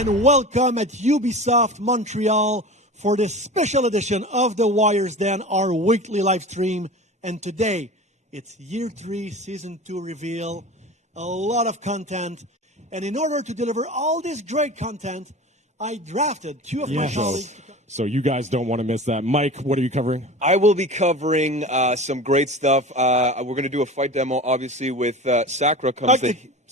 and welcome at Ubisoft Montreal for this special edition of the WariorsDen, our weekly live stream. And today, it's Year 3, Season 2 reveal, a lot of content. And in order to deliver all this great content, I drafted two of my colleagues. So you guys don't want to miss that. Mike, what are you covering? I will be covering some great stuff. We're going to do a fight demo, obviously, with Sakura.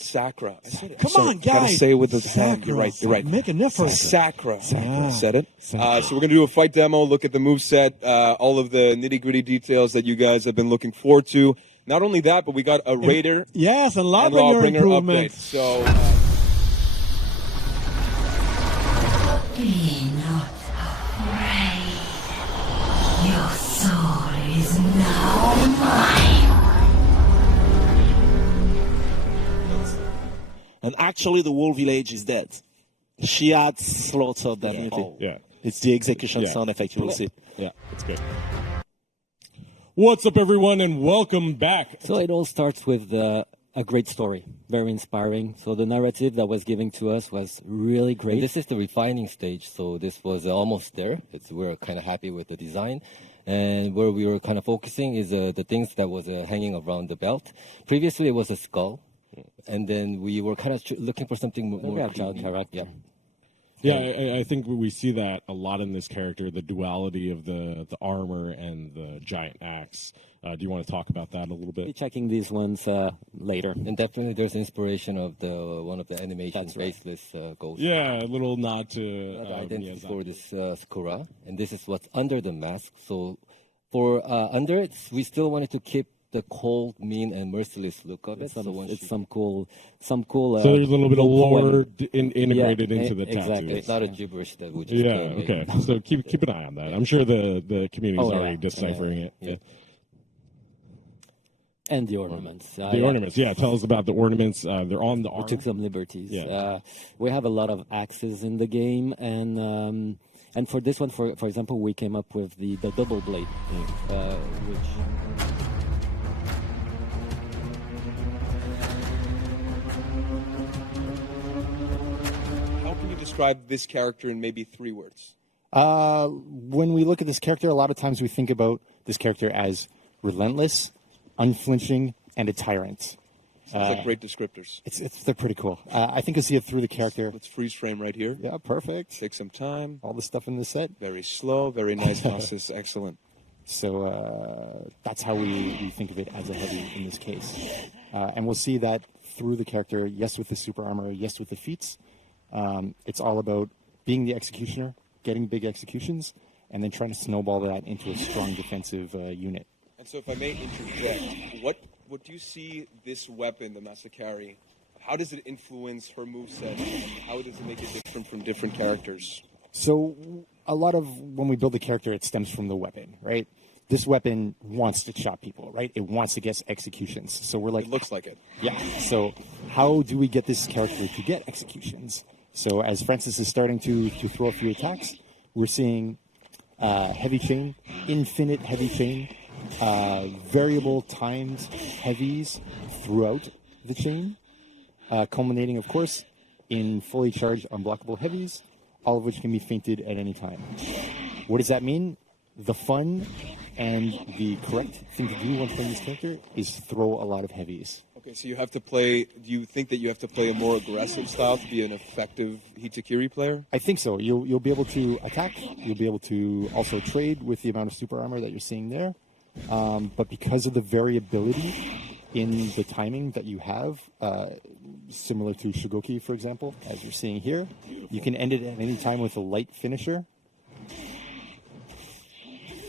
Sakura. I said it. Come on, guys. Gotta say it with the hand. You're right. Make an effort. Sakura. Yeah. Said it. So we're going to do a fight demo, look at the moveset, all of the nitty-gritty details that you guys have been looking forward to. Not only that, but we got a Raider yes, and Lawbringer improvement. update. So... Be not afraid. Your soul is now mine. And actually, the whole village is dead. She had slaughtered them. Yeah. It's the execution sound effect. You will see. Yeah, it's good. What's up, everyone, and welcome back. So it all starts with a great story, very inspiring. So the narrative that was given to us was really great. This is the refining stage, so this was almost there. We're kind of happy with the design. And where we were kind of focusing is the things that was hanging around the belt. Previously, it was a skull. And then we were kind of looking for something more agile character. Yeah, I think we see that a lot in this character, the duality of the armor and the giant axe. Do you want to talk about that a little bit? We'll be checking these ones later. And definitely there's inspiration of one of the animations, Raceless Ghost. Yeah, a little nod to... identity for this Sakura. And this is what's under the mask. So for under it, we still wanted to keep the cold, mean, and merciless look of it. Some cool. So there's a little bit of lore integrated into the tattoos. Exactly. It's not a gibberish that we just. Yeah. Okay. So keep an eye on that. I'm sure the community is already deciphering it. Yeah. And the ornaments. The ornaments. Yeah. Tell us about the ornaments. They're on the arm. We took some liberties. Yeah. We have a lot of axes in the game, and for this one, for example, we came up with the double blade, which. Describe this character in maybe 3 words. When we look at this character, a lot of times we think about this character as relentless, unflinching, and a tyrant. Sounds like great descriptors. They're pretty cool. I think you'll see it through the character. Let's freeze frame right here. Yeah, perfect. Take some time. All the stuff in the set. Very slow, very nice process. Excellent. So that's how we think of it as a heavy in this case. And we'll see that through the character, yes, with the super armor, yes, with the feats. It's all about being the executioner, getting big executions, and then trying to snowball that into a strong defensive unit. And so if I may interject, what do you see this weapon, the Masakari, how does it influence her moveset, and how does it make it different from different characters? So a lot of when we build a character, it stems from the weapon, right? This weapon wants to chop people, right? It wants to get executions. So we're like... It looks like it. Yeah. So how do we get this character to get executions? So as Francis is starting to throw a few attacks, we're seeing heavy chain, infinite heavy chain, variable times heavies throughout the chain, culminating, of course, in fully charged unblockable heavies, all of which can be feinted at any time. What does that mean? The fun and the correct thing to do when playing this character is throw a lot of heavies. Okay, so you have to play, do you think that you have to play a more aggressive style to be an effective Hitakiri player? I think so. You'll be able to attack. You'll be able to also trade with the amount of super armor that you're seeing there. But because of the variability in the timing that you have, similar to Shigoki, for example, as you're seeing here, you can end it at any time with a light finisher.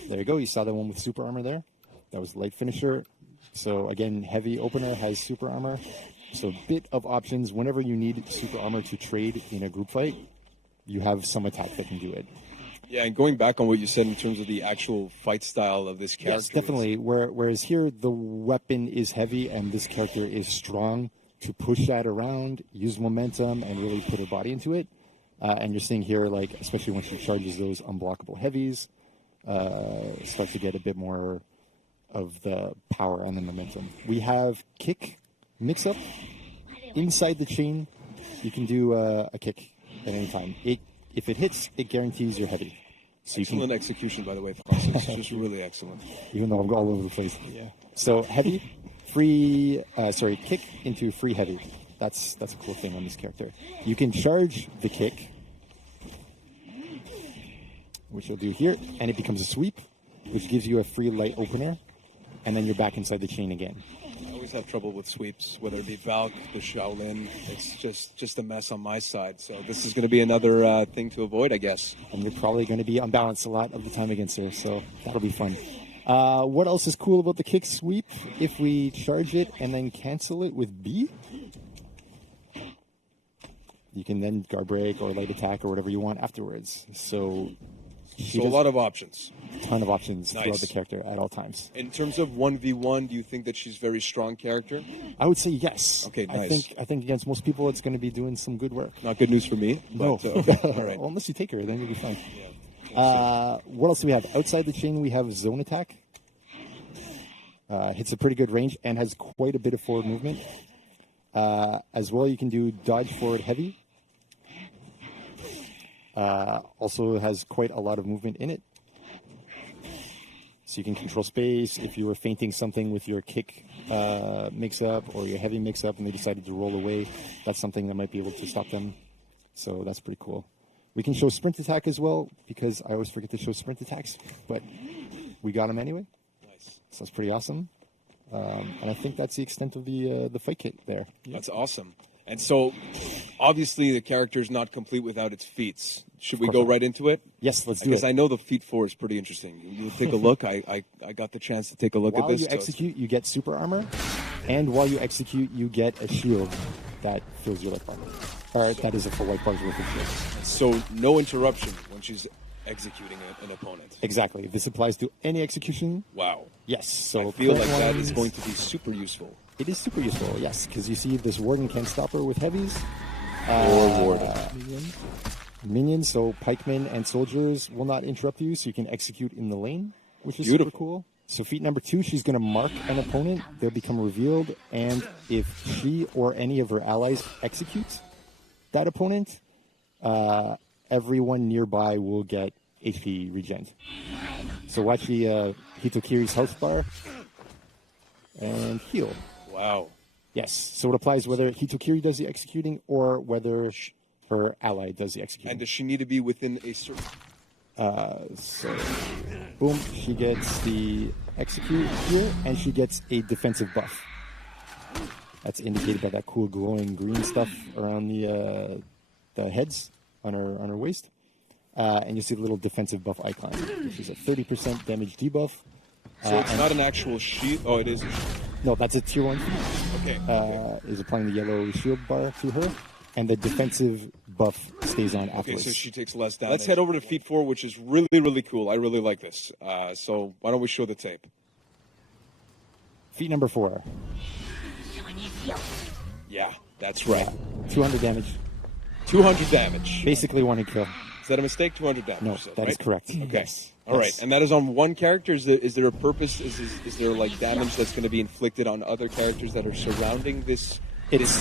There you go. You saw that one with super armor there. That was light finisher. So again, heavy opener has super armor. So a bit of options. Whenever you need super armor to trade in a group fight, you have some attack that can do it. Yeah, and going back on what you said in terms of the actual fight style of this character. Yes, definitely. Whereas here, the weapon is heavy and this character is strong to push that around, use momentum, and really put her body into it. And you're seeing here, like, especially when she charges those unblockable heavies, start to get a bit more of the power and the momentum. We have kick mix-up. Inside the chain, you can do a kick. at any time. If it hits, it guarantees you're heavy. So Excellent execution, by the way, Francis. Just really excellent. Even though I'm all over the place. Yeah. So heavy, free, kick into free heavy. That's a cool thing on this character. You can charge the kick, which you'll do here, and it becomes a sweep, which gives you a free light opener, and then you're back inside the chain again. I always have trouble with sweeps, whether it be Valk, the Shaolin. It's just a mess on my side. So this is going to be another thing to avoid, I guess. And you're probably going to be unbalanced a lot of the time against her, so that'll be fun. What else is cool about the kick sweep? If we charge it and then cancel it with B, you can then guard break or light attack or whatever you want afterwards. So a lot of options. Ton of options Nice. throughout the character at all times. In terms of 1v1, do you think that she's a very strong character? I would say yes. Okay, nice. I think against most people, it's going to be doing some good work. Not good news for me. No. But, okay. All right. Well, unless you take her, then you'll be fine. What else do we have? Outside the chain, we have zone attack. Hits a pretty good range and has quite a bit of forward movement. As well, you can do dodge forward heavy. Also has quite a lot of movement in it. So you can control space. If you were feinting something with your kick mix-up or your heavy mix-up and they decided to roll away, that's something that might be able to stop them. So that's pretty cool. We can show sprint attack as well, because I always forget to show sprint attacks, but we got them anyway. Nice. So that's pretty awesome. And I think that's the extent of the fight kit there. That's awesome. And so, obviously, the character is not complete without its feats. Should we go right into it? Yes, let's do it. Because I know the feat 4 is pretty interesting. You take a look. I got the chance to take a look While at this. you execute, you get super armor, and while you execute, you get a shield that fills your life bar. Or that is a full life bar's worth of shield. So no interruption when she's executing an opponent. Exactly. This applies to any execution. Wow. Yes. So I feel like current that ones- is going to be super useful. It is super useful, yes, because you see this warden can't stop her with heavies. Or warden. Minions, so pikemen and soldiers will not interrupt you, so you can execute in the lane, which is Beautiful. super cool. So feat number 2, she's going to mark an opponent. They'll become revealed, and if she or any of her allies executes that opponent, everyone nearby will get HP regen. So watch the Hitokiri's health bar and heal. Wow. Yes, so it applies whether Hitokiri does the executing or whether her ally does the executing. And does she need to be within a certain... So, boom, she gets the execute here, and she gets a defensive buff. That's indicated by that cool glowing green stuff around the heads on her waist. And you see the little defensive buff icon, which is a 30% damage debuff. So it's not an actual shield? Oh, it is a shield. No, that's a tier 1 feat. Okay. Is applying the yellow shield bar to her, and the defensive buff stays on Okay, afterwards. so she takes less damage. Let's head over to feat 4, which is really, really cool. I really like this. So why don't we show the tape? Feat number 4. Yeah, that's right. 200 damage. 200 damage. Basically one hit kill. Is that a mistake? 200 damage. No, you said, that right? is correct. Okay. Yes. All right. Yes. And that is on one character? Is there a purpose? Is there like damage that's going to be inflicted on other characters that are surrounding this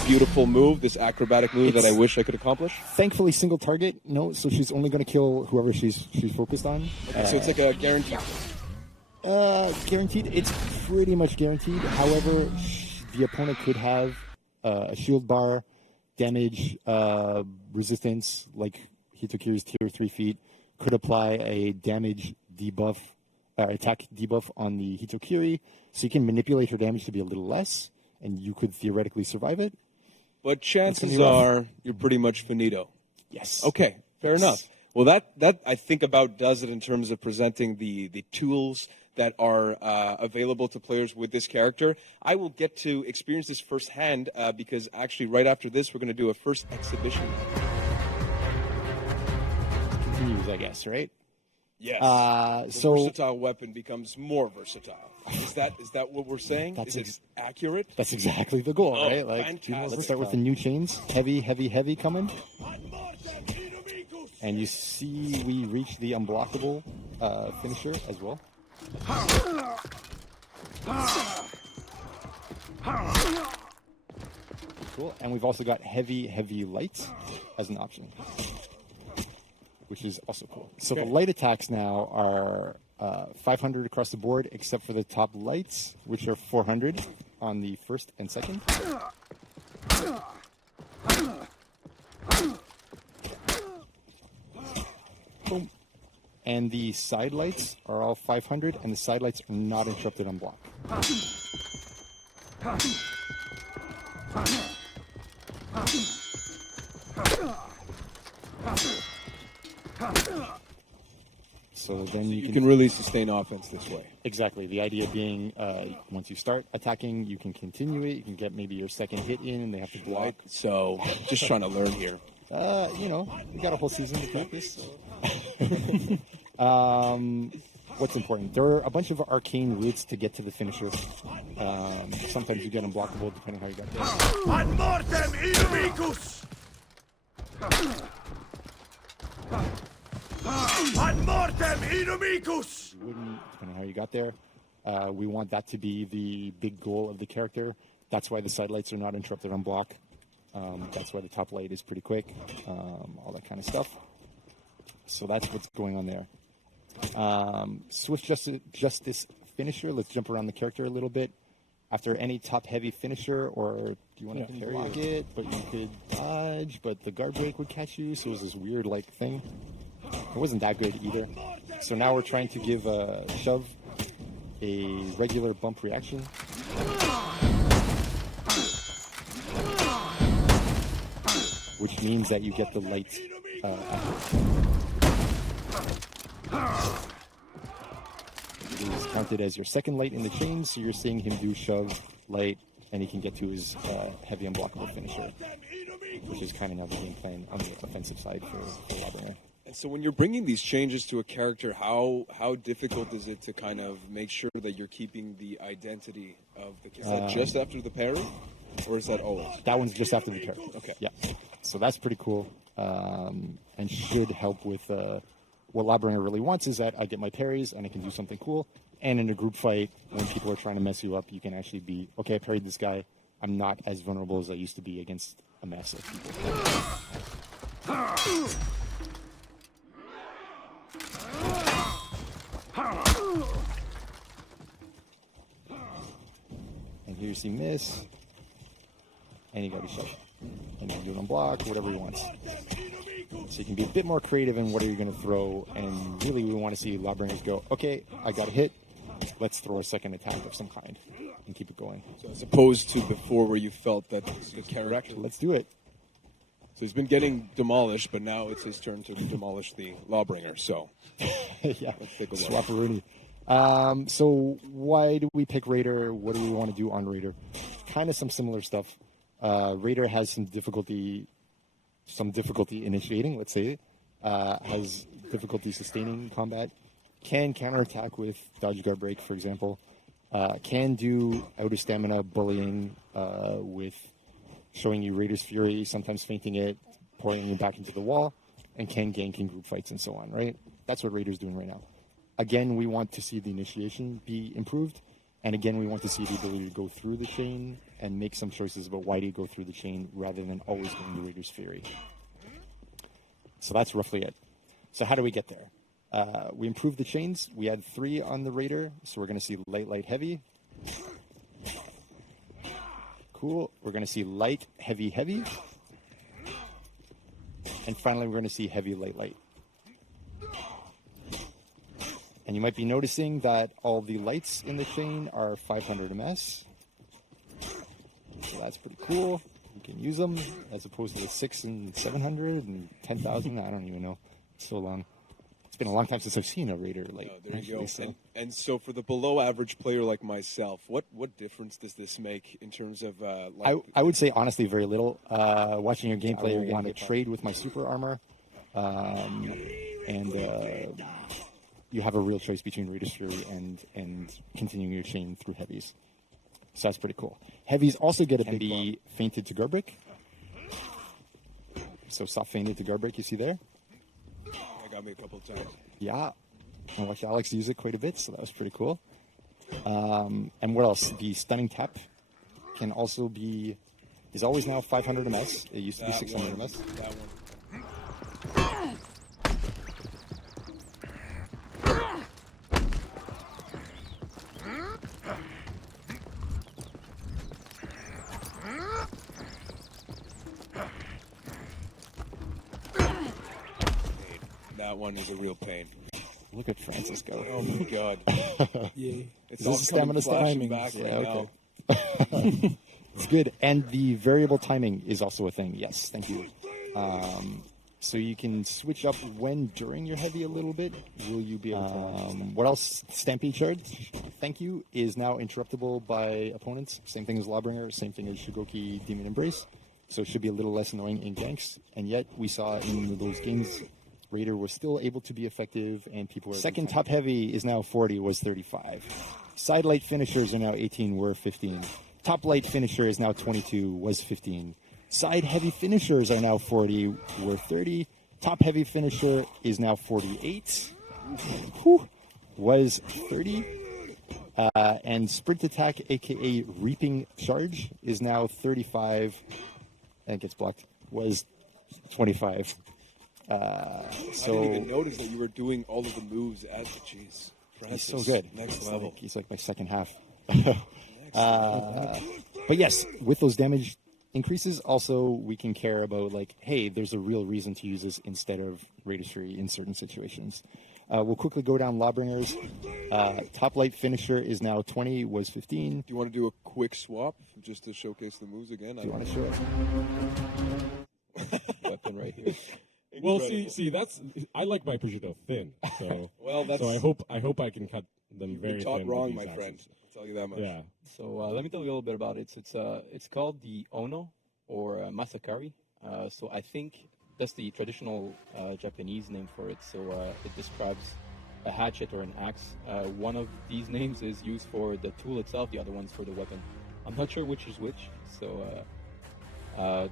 beautiful move, this acrobatic move that I wish I could accomplish? Thankfully, single target. No, so she's only going to kill whoever she's focused on. Okay, so it's like a guarantee. Guaranteed. It's pretty much guaranteed. However, the opponent could have a shield bar, damage, resistance, like Hitokiri's tier 3 feat, could apply a damage debuff, attack debuff on the Hitokiri, so you can manipulate her damage to be a little less, and you could theoretically survive it. But chances be rough. are you're pretty much finito. Yes. Okay, fair enough. Well, that I think about does it in terms of presenting the tools that are available to players with this character. I will get to experience this firsthand because actually right after this, we're going to do a first exhibition. Continues, I guess, right? Yes. The So versatile weapon becomes more versatile. Is that what we're saying? That's Is it accurate? that's exactly the goal, Oh, right? Like, fantastic. let's start with the new chains. Heavy, heavy, heavy coming. And you see we reach the unblockable finisher as well. Cool. And we've also got heavy, heavy light as an option. which is also cool. So the light attacks now are 500 across the board, except for the top lights, which are 400 on the first and second. Boom. And the side lights are all 500, and the side lights are not interrupted on block. So then You can really sustain offense this way. Exactly. The idea being, once you start attacking, you can continue it. You can get maybe your second hit in, and they have to block. Right. So just trying to learn here. You know, we got a whole season to practice. What's important? There are a bunch of arcane routes to get to the finisher. Sometimes you get unblockable, depending on how you got there. Ad mortem inumicus! Ad mortem inumicus! Depending on how you got there. We want that to be the big goal of the character. That's why the side lights are not interrupted on block. That's why the top light is pretty quick. All that kind of stuff. So that's what's going on there. Swift Justice finisher. Let's jump around the character a little bit. After any top heavy finisher, or do you want to block it, but you could dodge, but the guard break would catch you, so it was this weird like thing. It wasn't that good either. So now we're trying to give Shove a regular bump reaction. Which means that you get the light It is counted as your second light in the chain, so you're seeing him do Shove, light, and he can get to his heavy unblockable finisher, which is kind of now the game plan on the offensive side for Lobringer. And so when you're bringing these changes to a character, how difficult is it to kind of make sure that you're keeping the identity of the character? Is that just after the parry, or is that always? That one's just after the parry. Okay. Yeah. So that's pretty cool, and should help with what Lobringer really wants is that I get my parries and I can do something cool. And in a group fight, when people are trying to mess you up, you can actually be, okay, I parried this guy. I'm not as vulnerable as I used to be against a mass of people. And here you see miss. And you got to shove. And you can do it on block, whatever he wants. So you can be a bit more creative in what are you going to throw. And really, we want to see Lobringers go, okay, I got a hit. Let's throw a second attack of some kind and keep it going. So as opposed to before where you felt that the character... Let's do it. So he's been getting demolished, but now it's his turn to demolish the Lawbringer. So yeah, let's take a look. Swapperoonie. So why do we pick Raider? What do we want to do on Raider? Kind of some similar stuff. Raider has some difficulty initiating, let's say. Has difficulty sustaining combat. Can counterattack with dodge guard break, for example. Can do out of stamina bullying with showing you Raider's Fury, sometimes fainting it, pouring you back into the wall, and can gank in group fights and so on, right? That's what Raider's doing right now. Again, we want to see the initiation be improved, and again, we want to see the ability to go through the chain and make some choices about why do you go through the chain rather than always going to Raider's Fury. So that's roughly it. So how do we get there? We improved the chains. We had 3 on the Raider, so we're going to see light, light, heavy. Cool. We're going to see light, heavy, heavy. And finally, we're going to see heavy, light, light. And you might be noticing that all the lights in the chain are 500 ms. So that's pretty cool. You can use them as opposed to the 600 and 700 and 10,000. I don't even know. It's so long. It's been a long time since I've seen a Raider. There you go. So. And so for the below average player like myself, what difference does this make in terms of I would say honestly very little. Watching your gameplay, I want to trade with my super armor, and you have a real choice between Raider's Fury and continuing your chain through heavies. So that's pretty cool. Heavies also get a big be fainted to guard break. So soft fainted to guard break, you see there? Got me a couple of times. Yeah, I watched Alex use it quite a bit, so that was pretty cool. And what else? The stunning tap can also is always now 500 ms. It used to be 600 ms. That one. that one is a real pain. Look at Francis go. Oh my god. Yeah. It's Is all this coming stamina stuff? flashing back Yeah, right okay. now. It's good. And the variable timing is also a thing. Yes, thank you. So you can switch up when during your heavy a little bit. Will you be able to? What else? Stampede Shard, thank you, is now interruptible by opponents. Same thing as Lawbringer, same thing as Shigoki Demon Embrace. So it should be a little less annoying in ganks. And yet we saw in those games, Raider was still able to be effective, and people were. Second top heavy is now 40, was 35. Side light finishers are now 18, were 15. Top light finisher is now 22, was 15. Side heavy finishers are now 40, were 30. Top heavy finisher is now 48, was 30. And sprint attack, aka reaping charge, is now 35. And it gets blocked. Was 25. I didn't even notice that you were doing all of the moves as the cheese. He's so good. Next level. He's like my second half. But yes, with those damage increases, also we can care about like, hey, there's a real reason to use this instead of Raidistry in certain situations. We'll quickly go down Lawbringers. Top light finisher is now 20, was 15. Do you want to do a quick swap just to showcase the moves again? Do you want to show it? Weapon right here. Well, see, that's I like my prosciutto thin, so Well, that's so I hope I can cut them very you taught thin. wrong, with my these friend. axes. I'll tell you that much. Yeah. So let me tell you a little bit about it. So it's called the Ono or Masakari. So I think that's the traditional Japanese name for it. So it describes a hatchet or an axe. One of these names is used for the tool itself. The other one's for the weapon. I'm not sure which is which. So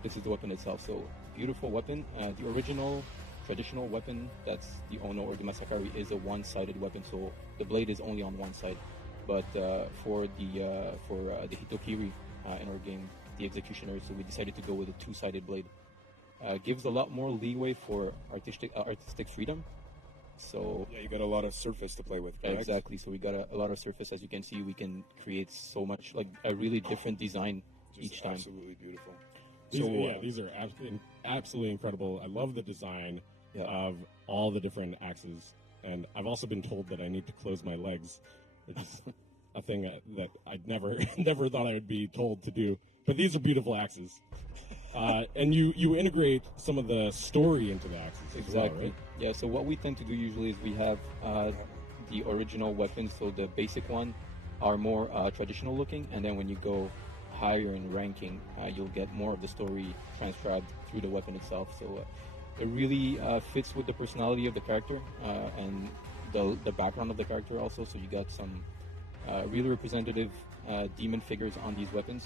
this is the weapon itself. So beautiful weapon. The original traditional weapon, that's the Ono or the Masakari, is a one-sided weapon. So the blade is only on one side. But for the Hitokiri in our game, the Executioner, so we decided to go with a two-sided blade. Gives a lot more leeway for artistic freedom. So Yeah, you got a lot of surface to play with, correct? exactly. So we got a lot of surface. As you can see, we can create so much, like a really different design Just each time. absolutely beautiful. These are absolutely incredible. I love the design of all the different axes, and I've also been told that I need to close my legs, which is a thing that I'd never thought I would be told to do. But these are beautiful axes, and you integrate some of the story into the axes as well, Exactly. right? Yeah. So what we tend to do usually is we have the original weapons. So the basic one are more traditional looking, and then when you go higher in ranking, you'll get more of the story transcribed through the weapon itself. So it really fits with the personality of the character and the background of the character also. So you got some really representative demon figures on these weapons.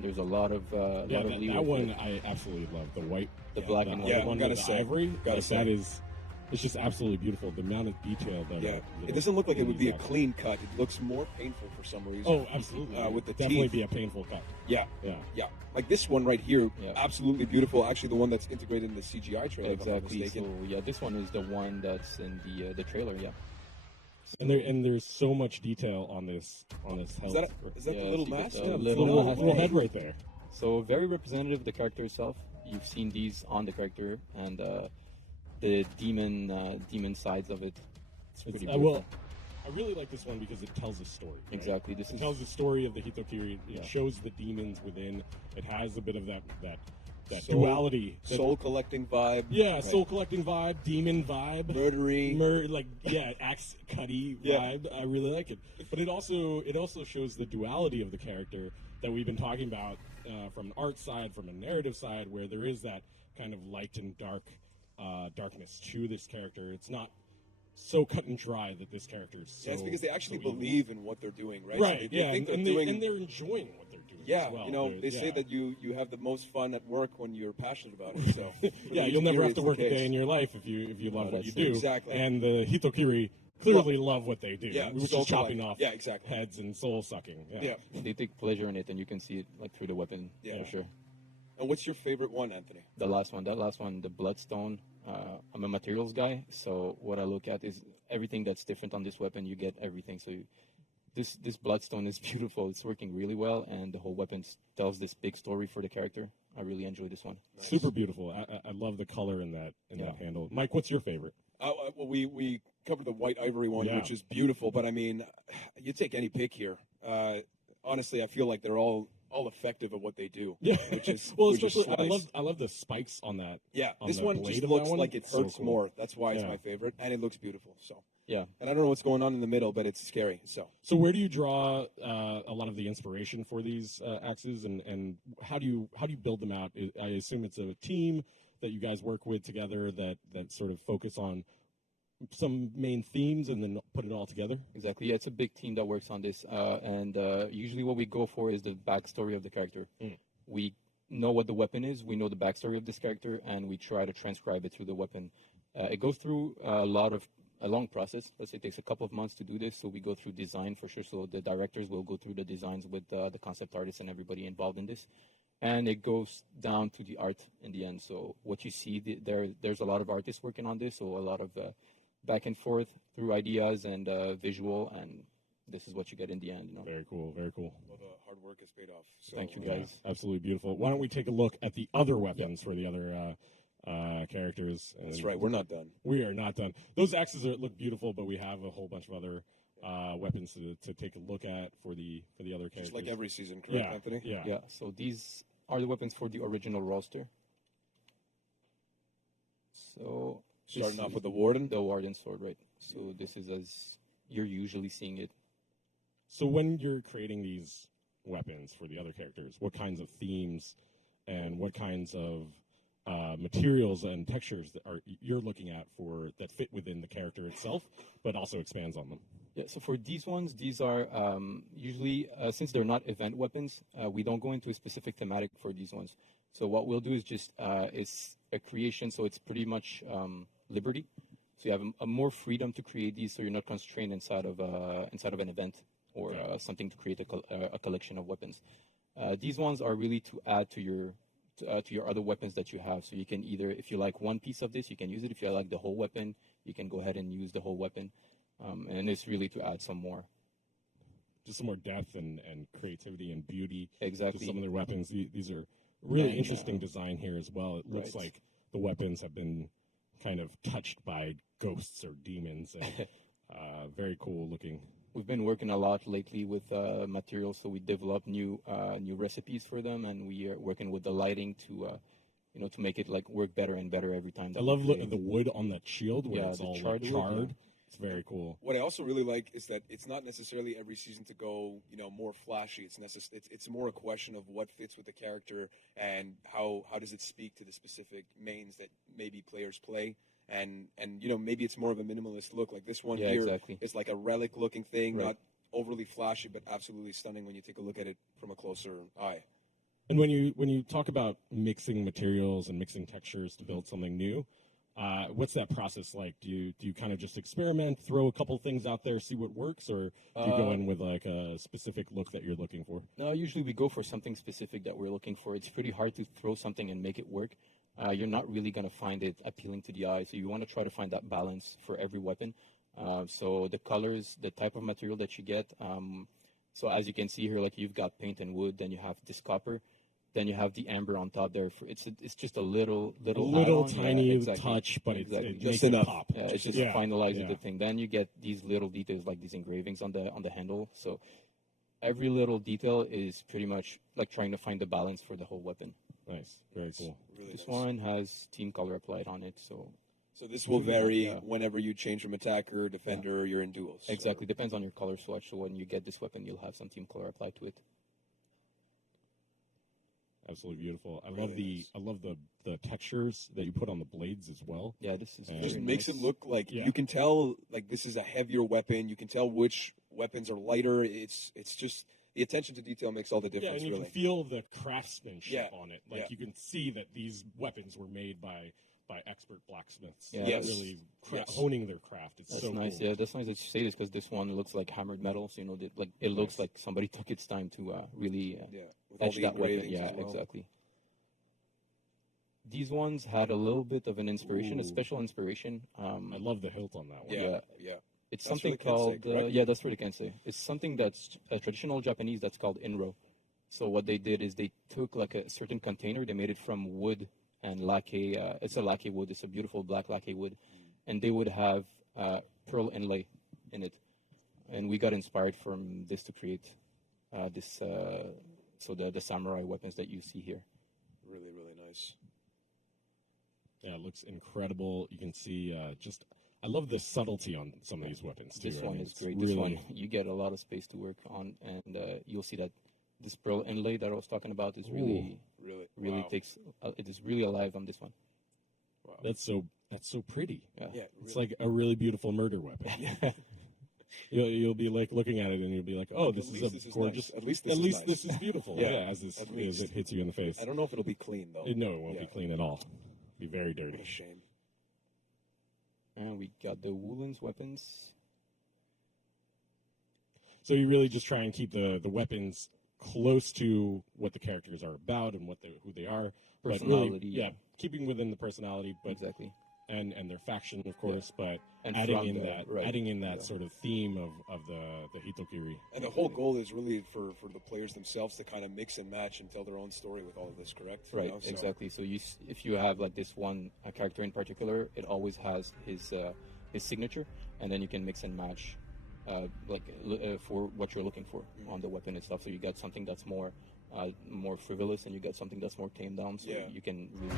There's a lot of leeway that for one it. I absolutely love. The white, The black and white. the one gotta with the say, ivory. gotta Like, say. that is, it's just absolutely beautiful. The amount of detail that Yeah, that it doesn't look like it would be a these axes. clean cut. It looks more painful for some reason. Oh, absolutely. With the definitely teeth. be a painful cut. Yeah, Yeah. yeah. Like this one right here, Yeah. absolutely beautiful. Actually, the one that's integrated in the CGI trailer. if I'm not Exactly. So mistaken. yeah, this one is the one that's in the trailer. Yeah. And there's so much detail on this health. Is that Yeah, the little so you mask? get yeah, the the little little head right there. So very representative of the character itself. You've seen these on the character and the demon sides of it. It's pretty beautiful. Well, I really like this one because it tells a story. Right? Exactly. This It is tells the story of the Hitokiri. It Yeah. shows the demons within. It has a bit of that Soul- duality. that- Soul collecting vibe. Yeah, soul collecting vibe, demon vibe, Murdery. axe cutty Yeah. vibe. I really like it. But it also shows the duality of the character that we've been talking about from an art side, from a narrative side, where there is that kind of light and darkness to this character. It's not so cut and dry that this character is so. Yeah, it's because they actually so evil. believe in what they're doing, right? Right. So they Yeah, think and they're doing. they're enjoying what they're doing. Yeah, as well. you know, They're- they say yeah. that you have the most fun at work when you're passionate about it. So Yeah, you'll never have to work a day in your life if you love what you that's do. exactly. And the Hitokiri clearly love what they do. Yeah, Which soul is chopping collect. off Yeah, exactly. heads and soul sucking. Yeah. they take pleasure in it, and you can see it like through the weapon. Yeah. For sure. And what's your favorite one, Anthony? That last one, the Bloodstone. I'm a materials guy, so what I look at is everything that's different on this weapon. You get everything. So this bloodstone is beautiful. It's working really well, and the whole weapon tells this big story for the character. I really enjoy this one. Super beautiful. I love the color in that handle. Mike, what's your favorite? Well, we covered the white ivory one, Yeah. which is beautiful, but I mean, you take any pick here. Honestly, I feel like they're all effective at what they do. Yeah. Which is well, which is especially slice. I love the spikes on that. Yeah, on this the one blade just of that looks one. like it So hurts cool. more. That's why it's Yeah. my favorite, and it looks beautiful. So Yeah. and I don't know what's going on in the middle, but it's scary. So where do you draw a lot of the inspiration for these axes, and how do you build them out? I assume it's a team that you guys work with together that sort of focus on some main themes and then put it all together. Exactly. Yeah, it's a big team that works on this, and usually what we go for is the backstory of the character. We know what the weapon is, we know the backstory of this character, and we try to transcribe it through the weapon. It goes through a long process. Let's say it takes a couple of months to do this, so we go through design for sure. So the directors will go through the designs with the concept artists and everybody involved in this. And it goes down to the art in the end. So what you see, there's a lot of artists working on this, so a lot of back and forth through ideas and visual, and this is what you get in the end. You know. Very cool, very cool. well, the hard work has paid off. So, Thank you, Yeah, guys. absolutely beautiful. Why don't we take a look at the other weapons for the other characters? That's And right. We're not done. We are not done. Those axes look beautiful, but we have a whole bunch of other weapons to take a look at for the other characters. Just like every season, correct, yeah, Anthony? yeah. Yeah. So these are the weapons for the original roster. So Starting this off is with the warden. the warden sword, right? So this is as you're usually seeing it. So when you're creating these weapons for the other characters, what kinds of themes and what kinds of materials and textures that you're looking at for that fit within the character itself, but also expands on them? Yeah, so for these ones, these are usually, since they're not event weapons, we don't go into a specific thematic for these ones. So what we'll do is just, it's a creation, so it's pretty much liberty. So you have a more freedom to create these, so you're not constrained inside of an event or something to create a collection of weapons. These ones are really to add to your other weapons that you have. So you can either, if you like one piece of this, you can use it. If you like the whole weapon, you can go ahead and use the whole weapon. And it's really to add some more. Just some more depth and creativity and beauty Exactly. to some of their weapons. These are really interesting design here as well. It looks Right. like the weapons have been kind of touched by ghosts or demons. And, very cool looking. We've been working a lot lately with materials, so we develop new recipes for them, and we are working with the lighting to to make it like work better and better every time. I love the wood on that shield where Yeah, it's the all charred like wood, charred. yeah. It's very cool. What I also really like is that it's not necessarily every season to go, more flashy. It's more a question of what fits with the character and how does it speak to the specific mains that maybe players play. And maybe it's more of a minimalist look. Like this one Yeah, here exactly. is like a relic looking thing, Right. not overly flashy, but absolutely stunning when you take a look at it from a closer eye. And when you talk about mixing materials and mixing textures to build something new, what's that process like? Do you kind of just experiment, throw a couple things out there, see what works, or do you go in with like a specific look that you're looking for? No, usually we go for something specific that we're looking for. It's pretty hard to throw something and make it work. You're not really going to find it appealing to the eye, so you want to try to find that balance for every weapon. So the colors, the type of material that you get. So as you can see here, like you've got paint and wood, then you have this copper, then you have the amber on top there. It's just a little add-on. tiny Yeah, exactly. touch, but Exactly. it Just makes it enough. pop. It's just Yeah, finalizing yeah. the thing. Then you get these little details like these engravings on the handle. So every little detail is pretty much like trying to find the balance for the whole weapon. Nice, very cool. Really This nice. one has team color applied on it, so So this will vary Yeah. whenever you change from attacker, defender, or you're in duels. exactly depends on your color swatch. So when you get this weapon, you'll have some team color applied to it. Absolutely beautiful. I Really love the textures that you put on the blades as well. Yeah, this is It It just very makes nice. it look like Yeah. you can tell like this is a heavier weapon. You can tell which weapons are lighter. It's just the attention to detail makes all the Yeah, difference. and you really. can feel the craftsmanship Yeah, on it. Like yeah. you can see that these weapons were made by expert blacksmiths. Yeah. Yes. Really Yes. honing their craft. It's That's so nice. cool. Yeah, that's nice that you say this because this one looks like hammered metal. So like it looks Nice. like somebody took its time to really Yeah, with all etch the that weapon. engravings Yeah, as well. exactly. These ones had a little bit of an inspiration, a special inspiration. I love the hilt on that one. Yeah, yeah. It's That's something really Kensei, called correct? yeah, that's really Kensei. It's something that's traditional Japanese that's called inro. So what they did is they took like a certain container, they made it from wood and lacquer. It's a lacquer wood. It's a beautiful black lacquer wood, and they would have pearl inlay in it. And we got inspired from this to create this. So the samurai weapons that you see here. Really, really nice. Yeah, it looks incredible. You can see I love the subtlety on some of these weapons too. This I one mean, is it's great. Really, This one you get a lot of space to work on, and you'll see that this pearl inlay that I was talking about is really Wow. takes. It is really alive on this one. Wow. that's so pretty. Yeah. Yeah, It's like a really beautiful murder weapon. You'll be like looking at it and you'll be like, oh, this At is least a this is gorgeous. nice. At least this is beautiful. Yeah, as at as least. it hits you in the face. I don't know if it'll be clean though. No, it won't be Yeah. clean at all. Be very What a dirty. shame. And we got the Woolen's weapons. So you really just try and keep the weapons close to what the characters are about and who they are. But really, Personality, yeah, yeah. keeping within the personality, but Exactly. and their faction, of course, but And adding from in the- that right, adding in that yeah. sort of theme of the Hitokiri. And the whole goal is really for the players themselves to kind of mix and match and tell their own story with all of this, correct? You Right, know, so- exactly. So if you have like this one character in particular, it always has his signature, and then you can mix and match, for what you're looking for on the weapon itself. So you got something that's more frivolous, and you got something that's more tamed down. So Yeah. you can really.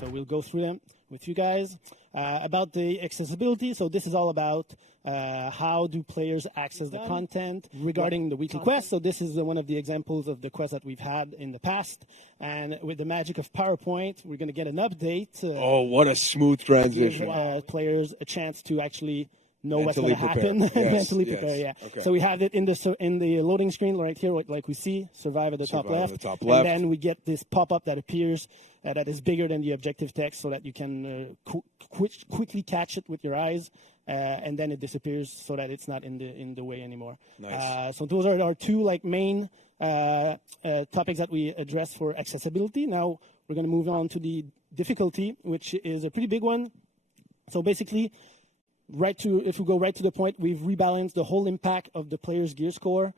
So we'll go through them with you guys. About the accessibility, so this is all about how do players access the content regarding the weekly quest. So this is one of the examples of the quests that we've had in the past. And with the magic of PowerPoint, we're going to get an update. Oh, what a smooth Give transition. players a chance to actually know what's Mentally going to happen. prepare. Yes, Mentally yes. prepare, yeah. Okay. So we have it in the loading screen right here, like we see, survive at the top Survive at left. the top left. And then we get this pop-up that appears that is bigger than the objective text so that you can quickly catch it with your eyes. And then it disappears so that it's not in the way anymore. Nice. So those are our two main topics that we address for accessibility. Now we're going to move on to the difficulty, which is a pretty big one. So basically, if we go right to the point, we've rebalanced the whole impact of the player's gear score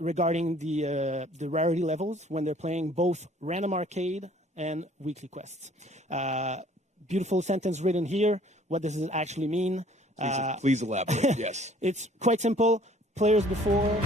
regarding the rarity levels when they're playing both random arcade and weekly quests. Beautiful sentence written here. What does it actually mean? Please elaborate. Yes. It's quite simple. Players before.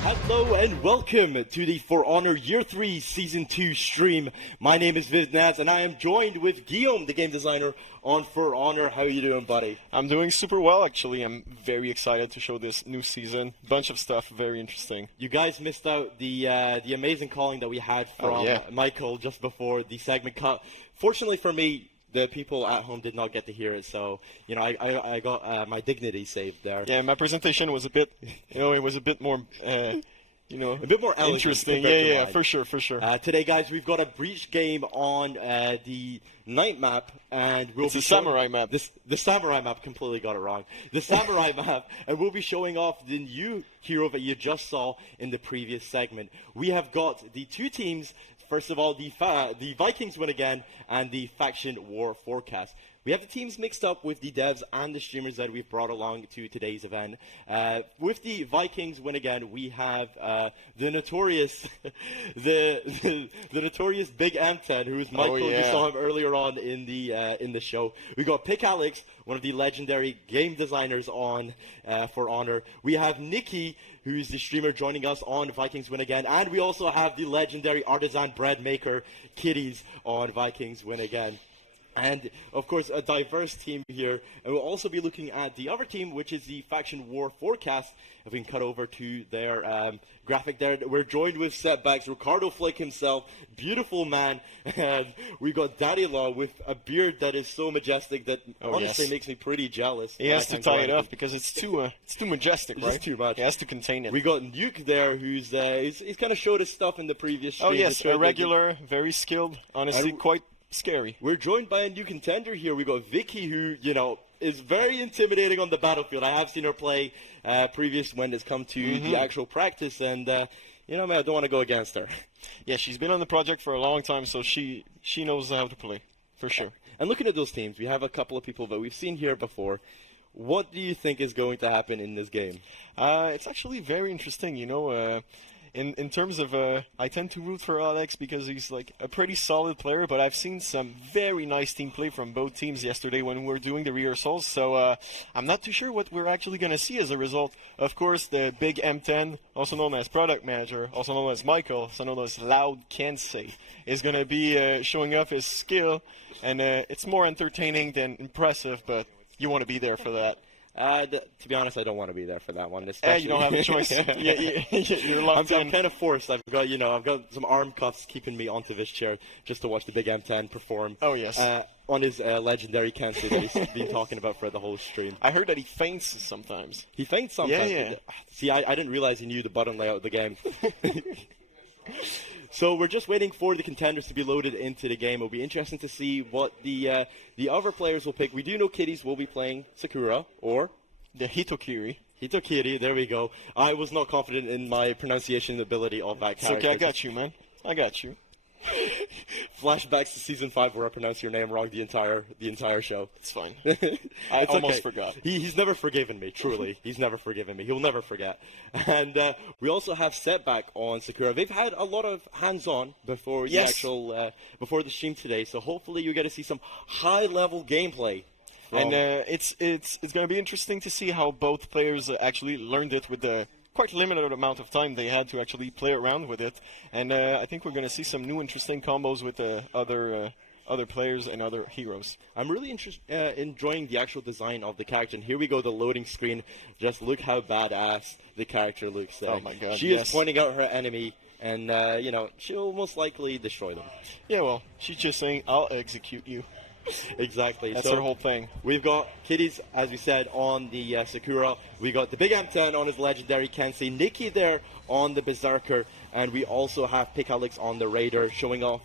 Hello and welcome to the For Honor Year 3 Season 2 stream. My name is Viznaz and I am joined with Guillaume, the game designer on For Honor. How are you doing, buddy? I'm doing super well, actually. I'm very excited to show this new season. Bunch of stuff, very interesting. You guys missed out the amazing calling that we had from Michael just before the segment cut. Fortunately for me, the people at home did not get to hear it, so I got my dignity saved there. Yeah, my presentation was a bit, it was a bit more, a bit more elegant interesting. compared to Yeah, mine. for sure. Today, guys, we've got a breach game on the night map, and we'll It's be a samurai map. The samurai map, completely got it wrong. The samurai map, and we'll be showing off the new hero that you just saw in the previous segment. We have got the two teams. First of all, the Vikings win again, and the faction war forecast. We have the teams mixed up with the devs and the streamers that we've brought along to today's event. With the Vikings win again, we have the notorious, the notorious Big M10, who is Michael. You saw him earlier on in the show. We got Pick Alex, one of the legendary game designers on For Honor. We have Nikki, who's the streamer joining us on Vikings Win Again. And we also have the legendary artisan bread maker, Kitties, on Vikings Win Again. And, of course, a diverse team here. And we'll also be looking at the other team, which is the Faction War Forecast. If we can cut over to their graphic there. We're joined with Setbacks, Ricardo Flick himself, beautiful man. And we got Daddy Law with a beard that is so majestic that honestly makes me pretty jealous. He has to tie it up because it's too majestic, right? It's too much. He has to contain it. We got Nuke there, who's he's kind of showed his stuff in the previous stream. Oh, yes, a regular, very skilled, honestly, quite scary. We're joined by a new contender here. We got Vicky, who, is very intimidating on the battlefield. I have seen her play previous when it's come to the actual practice, and, man, I don't want to go against her. Yeah, she's been on the project for a long time, so she knows how to play. for sure. And looking at those teams, we have a couple of people that we've seen here before. What do you think is going to happen in this game? It's actually very interesting, you know. In terms of, I tend to root for Alex because he's like a pretty solid player, but I've seen some very nice team play from both teams yesterday when we were doing the rehearsals, so I'm not too sure what we're actually going to see as a result. Of course, the big M10, also known as Product Manager, also known as Michael, also known as Loud Kensei, is going to be showing off his skill, and it's more entertaining than impressive, but you want to be there for that. To be honest, I don't want to be there for that one. You don't have a choice. You're locked in. I'm kind of forced. I've got some arm cuffs keeping me onto this chair just to watch the big M10 perform. Oh yes. On his legendary Kensei that he's been talking about for the whole stream. I heard that he faints sometimes. He faints sometimes. Yeah. See, I didn't realize he knew the button layout of the game. So we're just waiting for the contenders to be loaded into the game. It'll be interesting to see what the other players will pick. We do know Kitties will be playing Sakura or the Hitokiri. Hitokiri, there we go. I was not confident in my pronunciation ability of that character. It's okay, I got you, man. I got you. Flashbacks to season 5 where I pronounced your name wrong the entire show. It's fine. I almost forgot. He's never forgiven me, truly. He's never forgiven me. He'll never forget. And we also have Setback on Sakura. They've had a lot of hands-on before the actual before the stream today, so hopefully you get to see some high-level gameplay. And it's going to be interesting to see how both players actually learned it with the quite limited amount of time they had to actually play around with it. And I think we're going to see some new interesting combos with other players and other heroes. I'm really enjoying the actual design of the character. And here we go, the loading screen. Just look how badass the character looks. Oh my god, She is pointing out her enemy, and she'll most likely destroy them. Yeah, well, she's just saying, I'll execute you. Exactly. That's her whole thing. We've got Kitties, as we said, on the Sakura. We got the big M10 on his legendary Kensei. Nikki there on the Berserker. And we also have Pick Alex on the Raider, showing off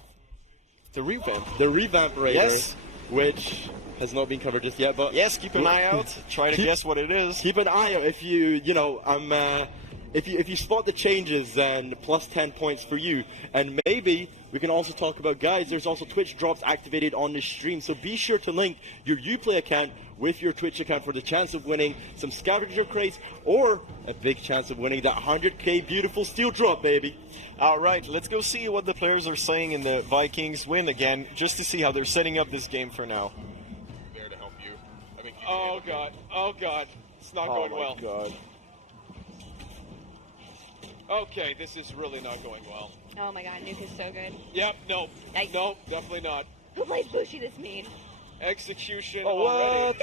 the revamp. The revamp Raider. Yes. Which has not been covered just yet. But yes, keep an eye out. Try to guess what it is. Keep an eye out. If if you spot the changes, then plus 10 points for you. And maybe we can also talk about, guys, there's also Twitch drops activated on this stream. So be sure to link your Uplay account with your Twitch account for the chance of winning some scavenger crates or a big chance of winning that 100k beautiful steel drop, baby. All right, let's go see what the players are saying in the Vikings win again, just to see how they're setting up this game for now. There to help you. Oh God, it's not going well. God. Okay, this is really not going well. Oh my god, Nuke is so good. Yep, nope. Yikes. Nope, definitely not. Who plays Bushi this mean? Execution already.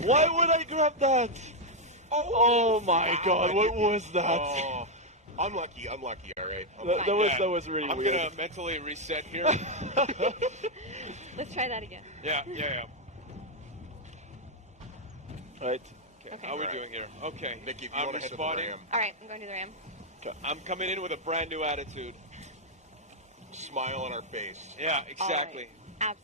What? Why would I grab that? Oh my god, what was that? Oh, I'm lucky, alright. That was really weird. I'm gonna mentally reset here. Let's try that again. Yeah. Right. Okay. How are we doing here? Okay. Nikki, if you I'm want to hit the responding. ram. Alright, I'm going to the ram. I'm coming in with a brand new attitude. Smile on our face. Yeah, exactly. Right.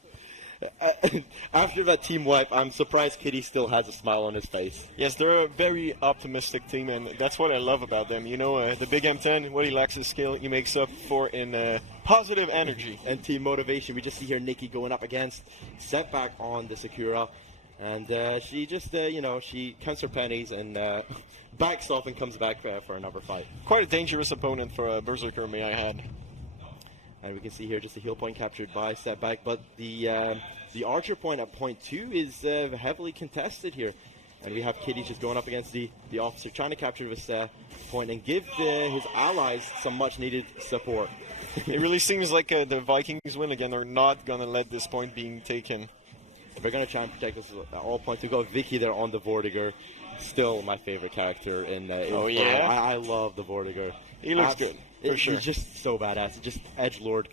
Absolutely. After that team wipe, I'm surprised Kitty still has a smile on his face. Yes, they're a very optimistic team, and that's what I love about them. You know, the big M10, what he lacks in skill, he makes up for in positive energy. And team motivation. We just see here Nikki going up against Setback on the Sakura. And she just, she counts her pennies and backs off and comes back for another fight. Quite a dangerous opponent for a Berserker, may I add. And we can see here just a heal point captured by Setback, but the archer point at point 2 is heavily contested here. And we have Kitty just going up against the officer, trying to capture this point and give his allies some much-needed support. It really seems like the Vikings win again. They're not going to let this point being taken. They're going to try and protect us at all points. We've got Vicky there on the Vortiger. Still my favorite character in Oh, yeah? I love the Vortiger. He looks good, for sure. He's just so badass. Just edgelord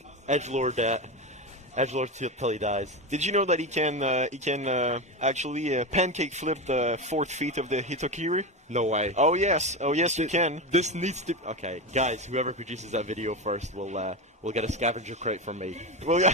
till he dies. Did you know that he can actually pancake flip the 4th feet of the Hitokiri? No way. Oh yes, you can. This needs to. Okay, guys, whoever produces that video first will get a scavenger crate from me. Well, yeah.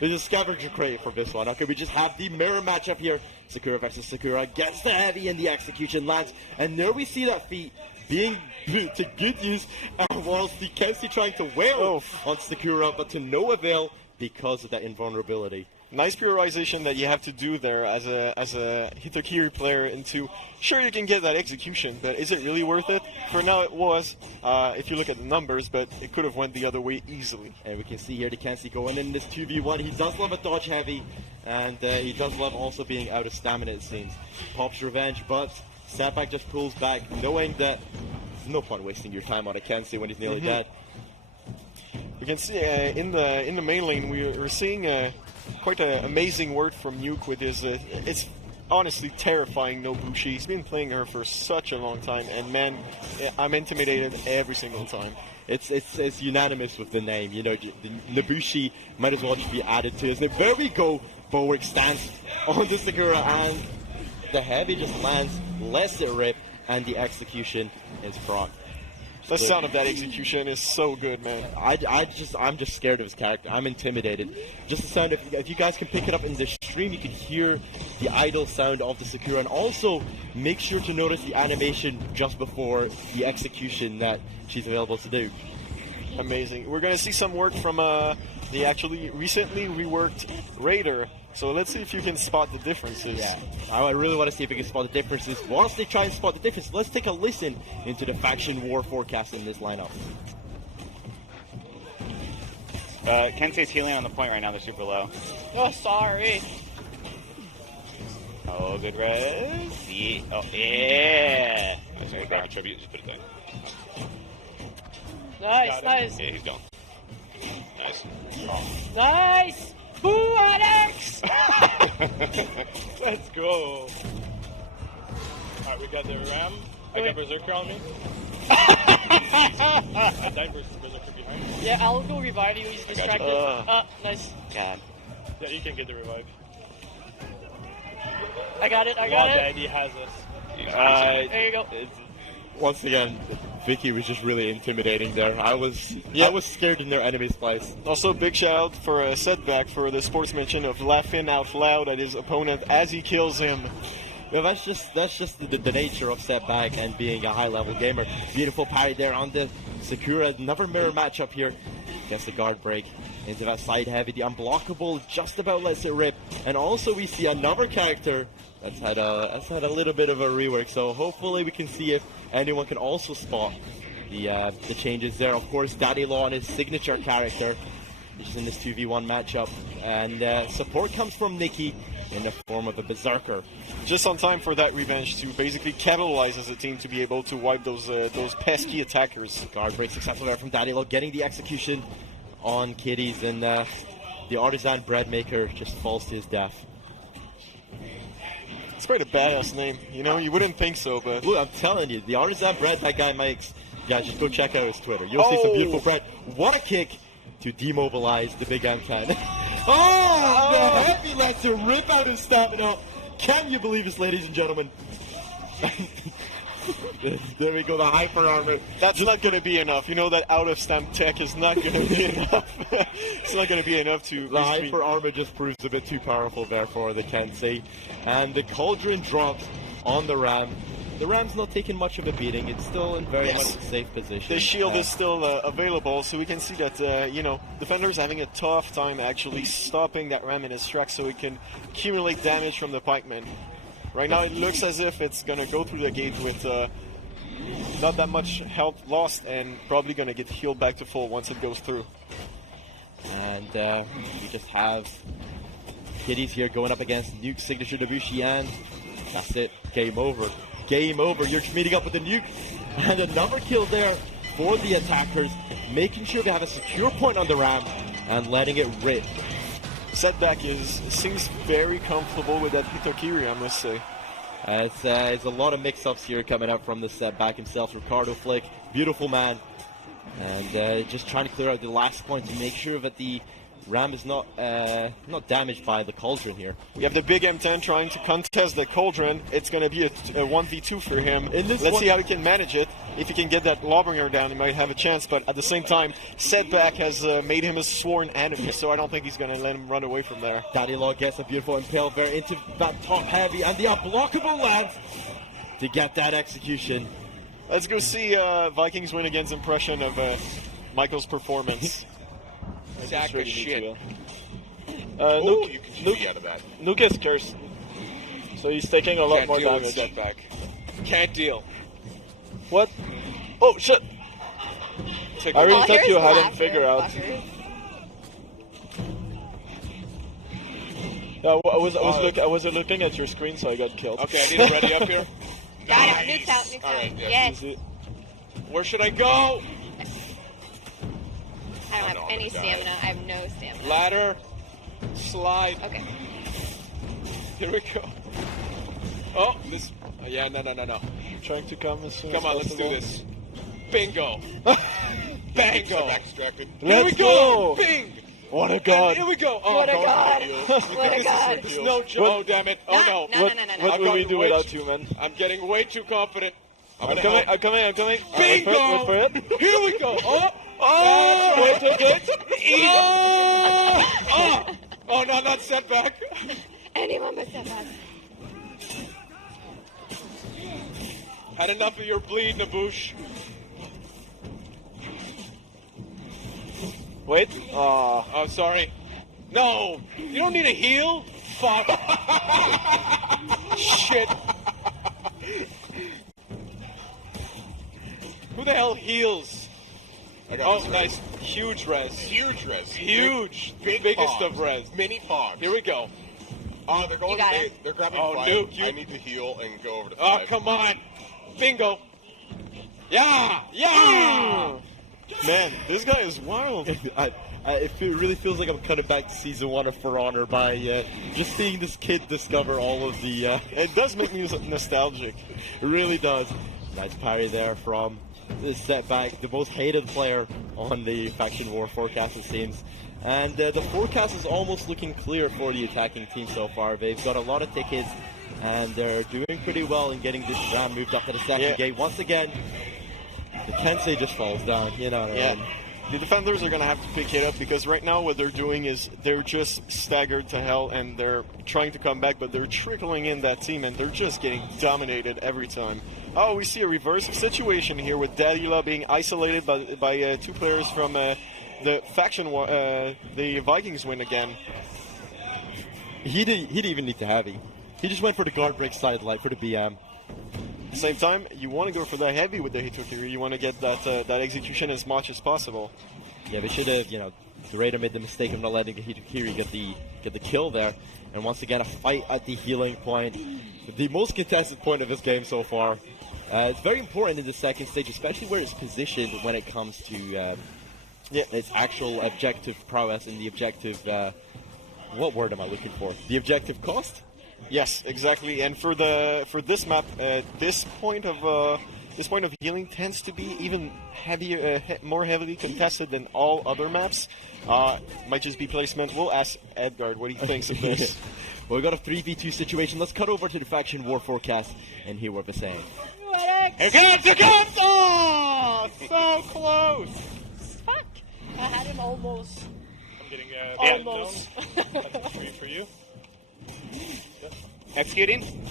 There's a scavenger crate for this one. Okay, we just have the mirror matchup here. Sakura versus Sakura gets the heavy and the execution lands, and there we see that feat being put to good use, whilst the Kensei trying to wail on Sakura, but to no avail. because of that invulnerability. Nice prioritization that you have to do there as a Hitakiri player into, sure, you can get that execution, but is it really worth it? For now it was, if you look at the numbers, but it could have went the other way easily. And we can see here Dickensi going in this 2v1. He does love a dodge heavy, and he does love also being out of stamina, it seems. Pops revenge, but Setback just pulls back, knowing that there's no point wasting your time on Dickensi when he's nearly dead. We can see in the main lane we're seeing quite an amazing work from Nuke with his. It's honestly terrifying Nobushi. He's been playing her for such a long time, and man, I'm intimidated every single time. It's unanimous with the name. You know, the Nobushi might as well just be added to his name. There we go. Bulwark stance on the Sakura, and the heavy just lands, lets it rip, and the execution is proc. The sound of that execution is so good, man. I'm just scared of his character. I'm intimidated. Just the sound, if you guys can pick it up in the stream, you can hear the idle sound of the Sakura, and also make sure to notice the animation just before the execution that she's available to do. Amazing. We're going to see some work from the actually recently reworked Raider. So let's see if you can spot the differences. Yeah, I really want to see if we can spot the differences. Whilst they try and spot the differences, let's take a listen into the faction war forecast in this lineup. Kensei's healing on the point right now. They're super low. Oh, sorry. Oh, good res. Yeah. Oh, yeah. Nice. Right, grab a tribute. Just put it down. Nice, nice. Yeah, he's gone. Nice. Nice. Boo, Alex! Let's go. Alright, we got the Ram. I got Berserker on me. I died Berserker behind. Yeah, I'll go revive you. He's distracted. Nice. God. Yeah, you can get the revive. I got it, I got it. Daddy has us. There you go. Once again, Vicky was just really intimidating there. I was scared in their enemy's place. Also, big shout out for a Setback for the sportsmanship of laughing out loud at his opponent as he kills him. Yeah, that's just the nature of Setback and being a high-level gamer. Beautiful parry there on the Sakura. Another mirror matchup here. Gets the guard break into that side heavy. The unblockable just about lets it rip. And also we see another character that's had a little bit of a rework. So hopefully we can see if anyone can also spot the changes there. Of course, Daddy Law and his signature character is in this 2v1 matchup. And support comes from Nikki in the form of a Berserker. Just on time for that revenge to basically capitalize as a team to be able to wipe those pesky attackers. Guard break successful there from Daddy Law, getting the execution on Kitties, and the artisan bread maker just falls to his death. It's quite a badass name, you know, you wouldn't think so, but... Look, I'm telling you, the artisan bread that guy makes, guys, just go check out his Twitter. You'll see some beautiful bread. What a kick to demobilize the big Ankan. The heavy lets it rip out his stamina. Can you believe this, ladies and gentlemen? There we go, the hyper armor. That's not going to be enough. You know that out of stamp tech is not going to be enough. It's not going to be enough to... The hyper armor just proves a bit too powerful there for the Kensei. And the Cauldron drops on the Ram. The Ram's not taking much of a beating. It's still in very much a safe position. The shield is still available, so we can see that, you know, defenders having a tough time actually stopping that Ram in his tracks so it can accumulate damage from the pikeman. Right now it looks as if it's going to go through the gate with not that much health lost and probably going to get healed back to full once it goes through. And we just have Kitties here going up against Nuke signature Nobushi, and that's it. Game over. Game over. You're just meeting up with the Nuke. And another kill there for the attackers, making sure they have a secure point on the Ram and letting it rip. Setback seems very comfortable with that Hitokiri, I must say. It's a lot of mix-ups here coming out from the Setback himself. Ricardo Flick, beautiful man. And just trying to clear out the last point to make sure that the Ram is not damaged by the Cauldron here. We have the big M10 trying to contest the Cauldron. It's going to be a 1v2 for him. Let's see how he can manage it. If he can get that Lobringer down, he might have a chance. But at the same time, Setback has made him a sworn enemy, so I don't think he's going to let him run away from there. Daddy Law gets a beautiful impale there into that top heavy, and the unblockable lands to get that execution. Let's go see Vikings win against impression of Michael's performance. Sack of shit. Nuke, you can shoot me out of that. Nuke is cursed. So he's taking a lot Can't more deal with damage. setback. Can't deal. What? Oh shit! Take I a really look. thought you hadn't figured out. I wasn't looking at your screen, so I got killed. Okay, I need to ready up here. Got it. Nuke's out. Nuke's All out. right, yeah. Yes. Where should I go? I don't have any stamina. I have no stamina. Ladder. Slide. Okay. Here we go. Oh, this. Yeah, no. Trying to come as soon Come as on, let's possible. do this. Bingo. Bango. Back distracted. Let's Here we go. go. Bing. What a god! And here we go. Oh, What a no, god. no, What a god. This is no joke. Oh, damn it. Oh, no. No. What I've will we gotten do way without too- you, man? I'm getting way too confident. I'm coming. Bingo. Wait for it. Here we go. Oh. Wait. Oh, no, not setback. Anyone but setback. Had enough of your bleed, Naboosh. Wait. Oh, sorry. No, you don't need a heal. Fuck. Shit. Who the hell heals? Oh, nice. Huge res. Huge res. Huge. Big Biggest pogs. of res. Mini pogs. Here we go. You got it. They're grabbing Oh, five. Nuke, you- I need to heal and go over to Oh, five. come on. Bingo. Yeah. Man, this guy is wild. It really feels like I'm cutting back to season 1 of For Honor by just seeing this kid discover all of the. It does make me nostalgic. It really does. Nice parry there from the setback, the most hated player on the Faction War forecast, it seems. And the forecast is almost looking clear for the attacking team so far. They've got a lot of tickets, and they're doing pretty well in getting this round moved up to the second gate. Once again, the Tensei just falls down, you know what I mean? The defenders are going to have to pick it up because right now what they're doing is they're just staggered to hell and they're trying to come back, but they're trickling in that team and they're just getting dominated every time. Oh, we see a reverse situation here with Dadula being isolated by 2 players from the faction war. The Vikings win again. He didn't even need to have it. He just went for the guard break side light for the BM. At the same time, you want to go for that heavy with the Hitokiru. You want to get that execution as much as possible. Yeah, they should have, the Raider made the mistake of not letting the Hitokiru get the kill there. And once again, a fight at the healing point. The most contested point of this game so far. It's very important in the second stage, especially where it's positioned when it comes to its actual objective prowess and the objective... what word am I looking for? The objective cost? Yes, exactly. And for this map, this point of healing tends to be even heavier, more heavily contested than all other maps. Might just be placement. We'll ask Edgard what he thinks of this. Well, we got a 3v2 situation. Let's cut over to the Faction War forecast and hear what they're saying. Here comes! Oh, so close. Fuck! I had him almost. I'm getting Almost. That's a 3 for you. Executing.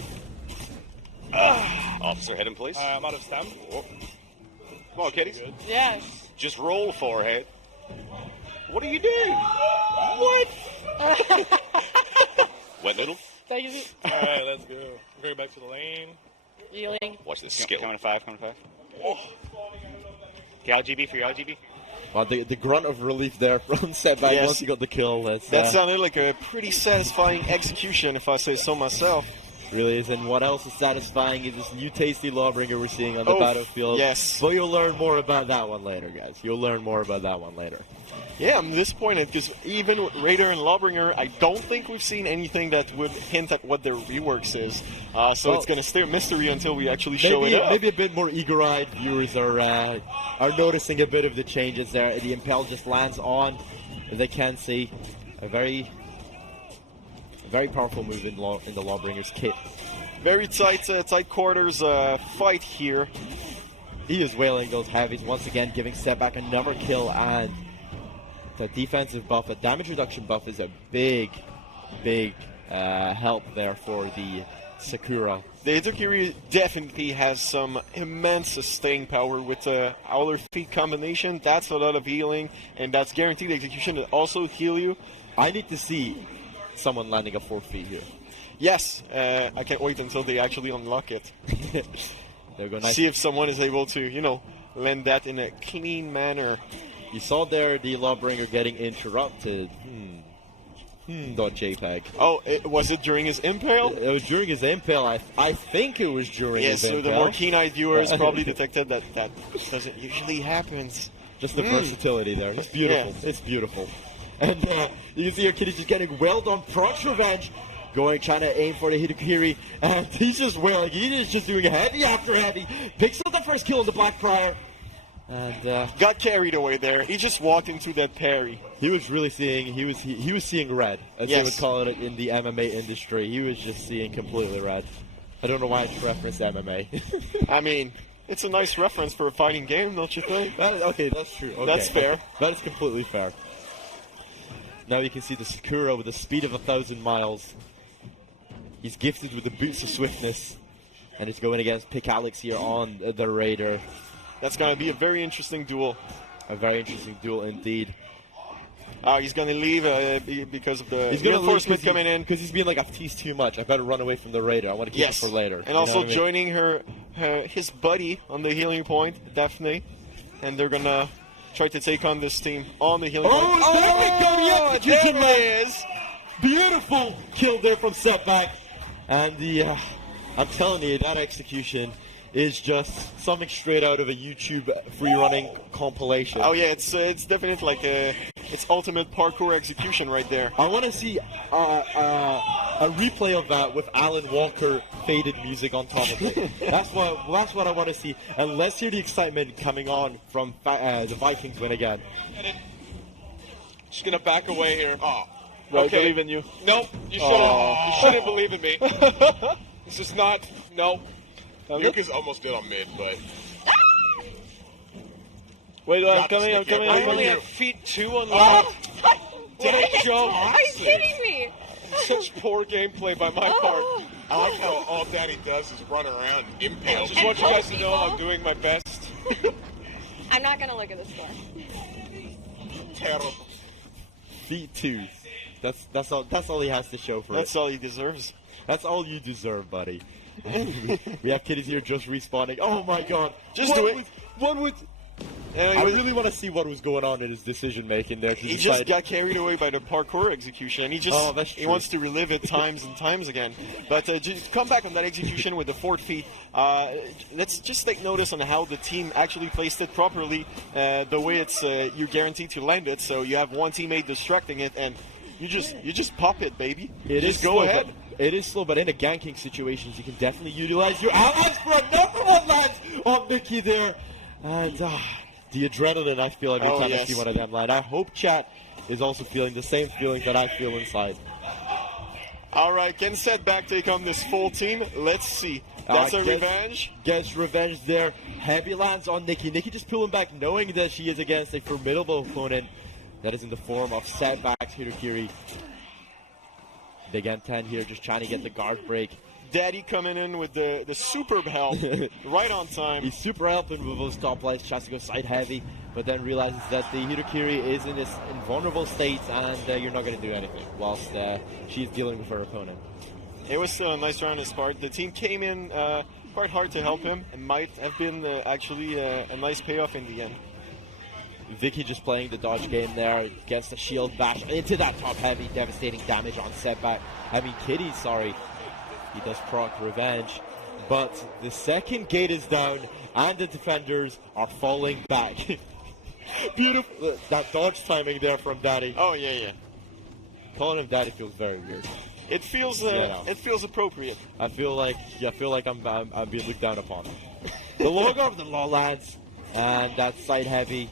Officer, head in place. I'm out of stamp. Come on, kiddies. Yes. Just roll forehead. What are you doing? What? Wet noodle. Thank you. Alright, let's go. I'm going back to the lane. Healing. Watch this skill. Coming to 5, coming to 5. Oh. Okay, LGB for your LGB. Well, the grunt of relief there from setback Yes. once he got the kill. That sounded like a pretty satisfying execution, if I say so myself. Really is, and what else is satisfying is this new tasty Lawbringer we're seeing on the Oh, battlefield. yes. But you'll learn more about that one later, guys. You'll learn more about that one later. Yeah, I'm disappointed because even with Raider and Lawbringer, I don't think we've seen anything that would hint at what their reworks is. So it's going to stay a mystery until we actually show it up. Maybe a bit more eager-eyed viewers are noticing a bit of the changes there. The Impel just lands on. They can see a very powerful move in the Lawbringer's kit. Very tight quarters fight here. He is wailing those heavies once again, giving Setback another kill, and the defensive buff, a damage reduction buff, is a big help there for the Sakura. The Hitokiri definitely has some immense staying power with Howler Feet combination. That's a lot of healing, and that's guaranteed execution to also heal you. I need to see someone landing a 4 feet here. Yes, I can't wait until they actually unlock it. There go nice. See if someone is able to, you know, land that in a clean manner. You saw there the Lawbringer getting interrupted. .jpg. Oh, was it during his impale? It was during his impale. I think it was during his impale. Yes, so the more keen-eyed viewers probably detected that doesn't usually happen. Just the versatility there. It's beautiful. Yeah. It's beautiful. And you can see your kid is just getting well done. Procs revenge. Trying to aim for the Hitokiri. And he's just wailing. He's just doing heavy after heavy. Picks up the first kill on the Blackbriar. And got carried away there. He just walked into that parry. He was really seeing. He was seeing red, as they would call it in the MMA industry. He was just seeing completely red. I don't know why I referenced MMA. I mean, it's a nice reference for a fighting game, don't you think? Okay, that's true. Okay. That's fair. That is completely fair. Now you can see the Sakura with the speed of 1,000 miles. He's gifted with the boots of swiftness, and he's going against Pick Alex here on the Raider. That's going to be a very interesting duel. A very interesting duel indeed. He's going to leave because of the reinforcement coming in. Because he's being like, I've teased too much. I better run away from the Raider. I want to keep it for later. And also joining his buddy on the healing point, Daphne. And they're going to try to take on this team on the healing point. Oh, there it is! Beautiful kill there from Setback. And I'm telling you, that execution is just something straight out of a YouTube free-running compilation. Oh yeah, it's definitely like it's ultimate parkour execution right there. I want to see a replay of that with Alan Walker faded music on top of it. That's what I want to see. And let's hear the excitement coming on from the Vikings win again. Just gonna back away here. Oh, I believe in you. Nope, you shouldn't believe in me. This is not. Nope. Luke is almost good on mid, but. Wait, I'm coming. I only have feet 2 on left. Dead joke. Are you kidding me? Such poor gameplay by my part. I like how all Daddy does is run around and impale. I just want you guys to know I'm doing my best. I'm not gonna look at the score. Terrible. Feet 2. That's all he has to show for That's all he deserves. That's all you deserve, buddy. We have kiddies here just respawning. Oh my god. Just do it. I really want to see what was going on in his decision making there. He just got carried away by the parkour execution. He wants to relive it times and times again. But just come back on that execution with the 4 feet. Let's just take notice on how the team actually placed it properly. The way it's you're guaranteed to land it. So you have one teammate destructing it, and you just pop it, baby. Just go ahead. It is slow, but in a ganking situations, you can definitely utilize your allies for a number one lands on Mickey there. And the adrenaline, I feel every time I see one of them land. I hope chat is also feeling the same feelings that I feel inside. All right, can Setback take on this full team? Let's see. That's a revenge. Gets revenge there. Heavy lands on Nikki. Nikki just pulling back, knowing that she is against a formidable opponent that is in the form of Setback's Hitokiri. Big M10 here, just trying to get the guard break. Daddy coming in with the superb help right on time. He's super helping with those top lights, tries to go side heavy, but then realizes that the Hitokiri is in this invulnerable state and you're not going to do anything whilst she's dealing with her opponent. It was still a nice round of spark. The team came in quite hard to help him. It might have been actually a nice payoff in the end. Vicky just playing the dodge game there, gets the shield bash into that top heavy, devastating damage on Setback. I mean, Kitty, sorry. He does proc revenge, but the second gate is down and the defenders are falling back. Beautiful. That dodge timing there from Daddy. Oh, yeah. Calling him Daddy feels very weird. It feels appropriate. I feel like I'm being looked down upon. The logo of the law lands, and that side heavy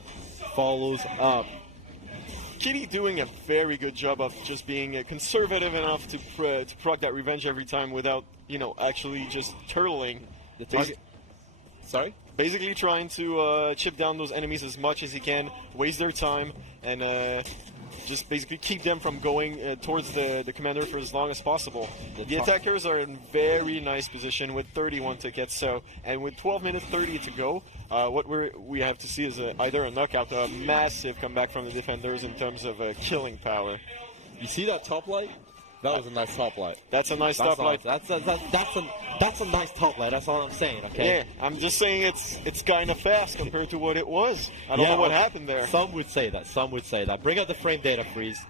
follows up. Kitty doing a very good job of just being conservative enough to proc that revenge every time without, actually just turtling. Sorry? Basically trying to chip down those enemies as much as he can, waste their time, and just basically keep them from going towards the commander for as long as possible. The attackers are in very nice position with 31 tickets, so and with 12 minutes 30 to go, what we have to see is either a knockout or a massive comeback from the defenders in terms of killing power. You see that top light? That was a nice top light. That's a nice top light. That's a nice top light. That's all I'm saying. Okay. Yeah, I'm just saying it's kind of fast compared to what it was. I don't know what happened there. Some would say that. Some would say that. Bring out the frame data, Freeze.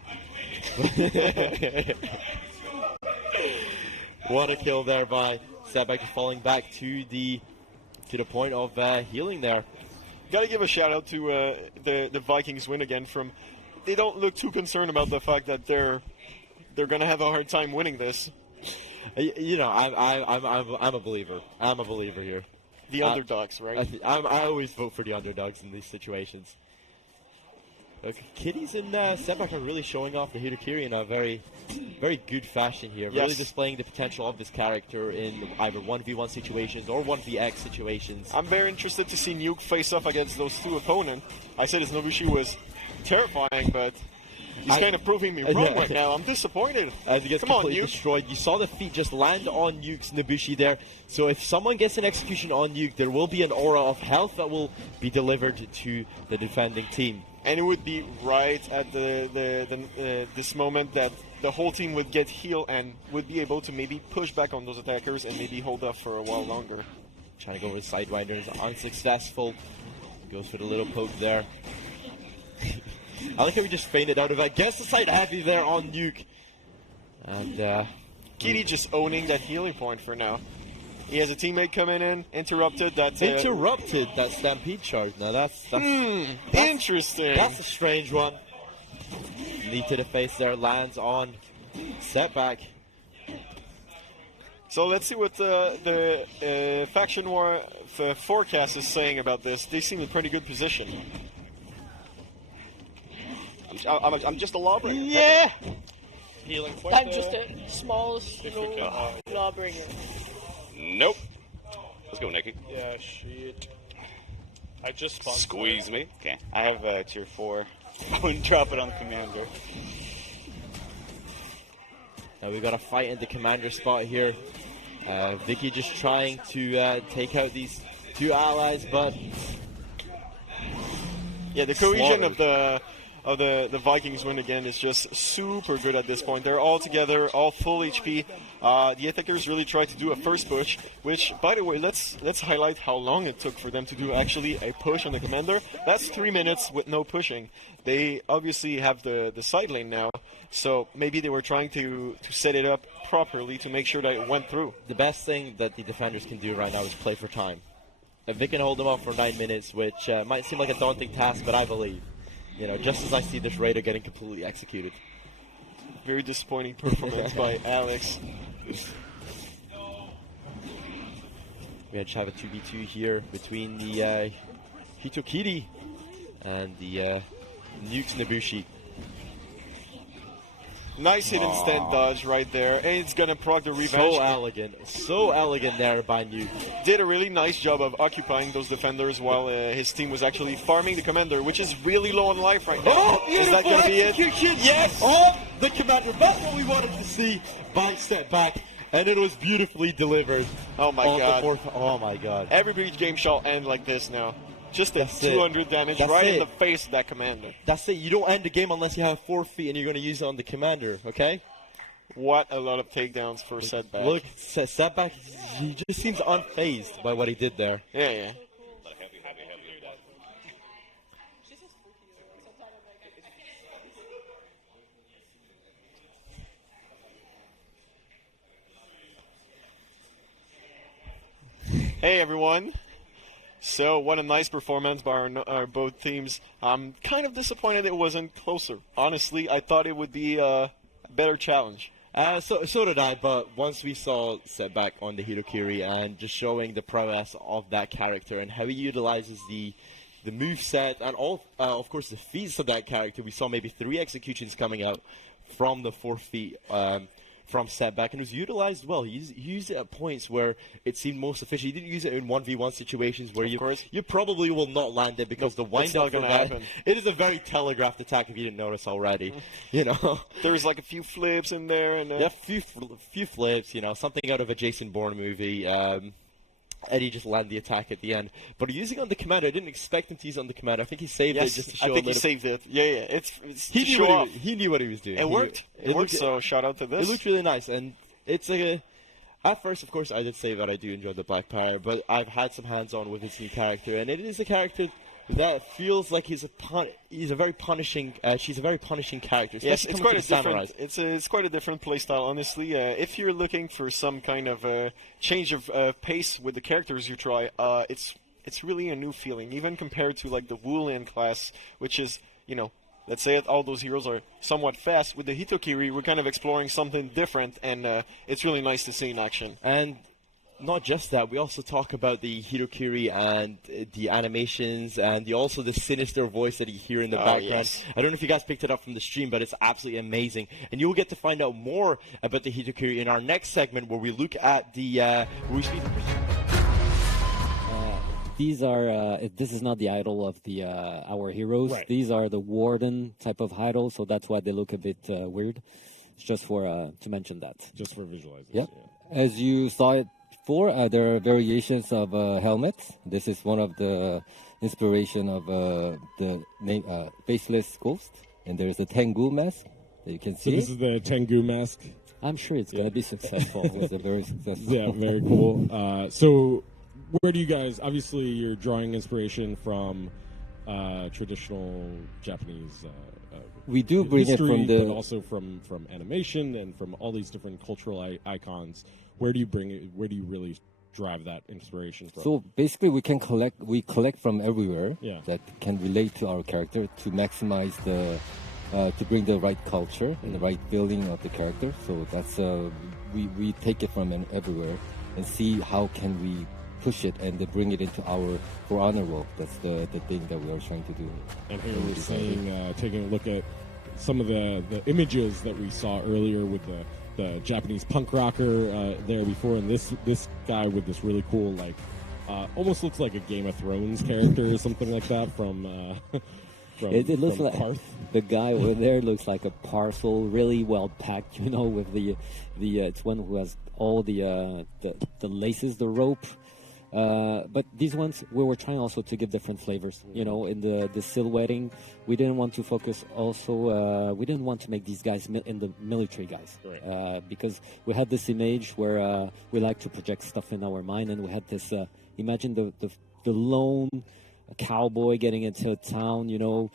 What a kill there by Setback, falling back to the point of healing there. Got to give a shout out to the Vikings win again. They don't look too concerned about the fact that they're going to have a hard time winning this. You know, I'm a believer. I'm a believer here. The underdogs, right? I always vote for the underdogs in these situations. Look, Kitties and Setback are really showing off the Hitokiry in a very, very good fashion here. Yes. Really displaying the potential of this character in either 1v1 situations or 1vx situations. I'm very interested to see Nuke face off against those two opponents. I said his Nobushi was terrifying, but he's kind of proving me wrong right now. I'm disappointed. As he gets Come on, completely Nuke. destroyed. You saw the feet just land on Nuke's Nobushi there. So if someone gets an execution on Nuke, there will be an aura of health that will be delivered to the defending team. And it would be right at this moment that the whole team would get healed and would be able to maybe push back on those attackers and maybe hold up for a while longer. Trying to go with Sidewinders, unsuccessful. Goes for the little poke there. I like how we just fainted out of that. Gets the side heavy there on Nuke. And Kitty just owning that healing point for now. He has a teammate coming in, interrupted that Stampede charge. Now that's interesting. That's a strange one. Knee to the face there, lands on Setback. So let's see what the Faction War forecast is saying about this. They seem in pretty good position. I'm just a lawbringer. Yeah! Healing I'm just a smallest lawbringer. Nope. Let's go, Nicky. Yeah, shit. I just spawned. Squeeze me. Okay, I have tier 4. I wouldn't drop it on the commander. Now we got a fight in the commander spot here. Vicky just trying to take out these two allies, but yeah, the cohesion of the Vikings win again is just super good at this point. They're all together, all full HP. The attackers really tried to do a first push, which, by the way, let's highlight how long it took for them to do actually a push on the commander. That's 3 minutes with no pushing. They obviously have the side lane now, so maybe they were trying to set it up properly to make sure that it went through. The best thing that the defenders can do right now is play for time. If they can hold them off for 9 minutes, which might seem like a daunting task, but I believe. You know, just as I see this Raider getting completely executed. Very disappointing performance by Alex. We have a 2v2 here between the Hitokiry and the Nuke's Nobushi. Nice hidden stand dodge right there, and it's gonna proc the revenge. So elegant there by Nuke. Did a really nice job of occupying those defenders while his team was actually farming the commander, which is really low on life right now. Oh, is that gonna be it? Yes! Oh, the commander. That's what we wanted to see by Setback, and it was beautifully delivered. Oh my god! Oh my god! Every Breach game shall end like this now. Just a 200 damage right in the face of that commander. That's it. You don't end the game unless you have 4 feet and you're going to use it on the commander, okay? What a lot of takedowns for Setback. Look, Setback, he just seems unfazed by what he did there. Yeah. Hey everyone. So, what a nice performance by our both teams. I'm kind of disappointed it wasn't closer. Honestly, I thought it would be a better challenge. So did I, but once we saw Setback on the Hitokiry and just showing the prowess of that character and how he utilizes the moveset and all, of course, the feats of that character, we saw maybe 3 executions coming out from the 4 feet from setback, and it was utilized well. He used it at points where it seemed most efficient. He didn't use it in 1v1 situations where you probably will not land it because the wind up for that, it is a very telegraphed attack if you didn't notice already. You know, there's like a few flips in there, and a few flips. You know, something out of a Jason Bourne movie. And he just landed the attack at the end. But using on the command, I didn't expect him to use on the command. I think he saved it just to show. I think he saved it. Yeah. He knew what he was doing. It worked. It worked. So shout out to this. It looked really nice, and it's at first, of course, I did say that I do enjoy the Black Power, but I've had some hands-on with his new character, and it is a character that feels like she's a very punishing character. Yes, it's quite a different. It's quite a different playstyle, honestly. If you're looking for some kind of change of pace with the characters you try, it's really a new feeling, even compared to like the Wulian class, which is, you know, let's say all those heroes are somewhat fast. With the Hitokiri, we're kind of exploring something different, and it's really nice to see in action. And not just that, we also talk about the Hitokiri and the animations and also the sinister voice that you hear in the background. Yes. I don't know if you guys picked it up from the stream, but it's absolutely amazing. And you'll get to find out more about the Hitokiri in our next segment where we look at the... These are. This is not the idol of the our heroes. Right. These are the warden type of idol, so that's why they look a bit weird. It's just for to mention that. Just for visualizing. Yep. Yeah. As you saw it before, there are variations of helmets. This is one of the inspiration of the name Faceless Ghost, and there's a Tengu mask that you can see. So this is the Tengu mask. I'm sure it's going to be successful. It's a very successful. Yeah, very cool. So, where do you guys? Obviously, you're drawing inspiration from traditional Japanese. We do bring history, it from the, but also from animation and from all these different cultural icons. Where do you bring it? Where do you really drive that inspiration from? So basically, we collect from everywhere Yeah. that can relate to our character to maximize the. To bring the right culture and the right feeling of the character. So that's we take it from everywhere and see how can we push it and bring it into our For Honor world. That's the thing that we are trying to do. And here we're seeing, taking a look at some of the images that we saw earlier with the Japanese punk rocker there before, and this guy with this really cool, like, almost looks like a Game of Thrones character or something like that from It looks like Karth. The guy over there looks like a parcel, really well packed. You know, with the it's one who has all the laces, the rope. But these ones we were trying also to give different flavors. You know, in the silhouetting, we didn't want to focus. Also, we didn't want to make these guys in the military guys, because we had this image where we like to project stuff in our mind, and we had this. Imagine the lone cowboy getting into a town. You know,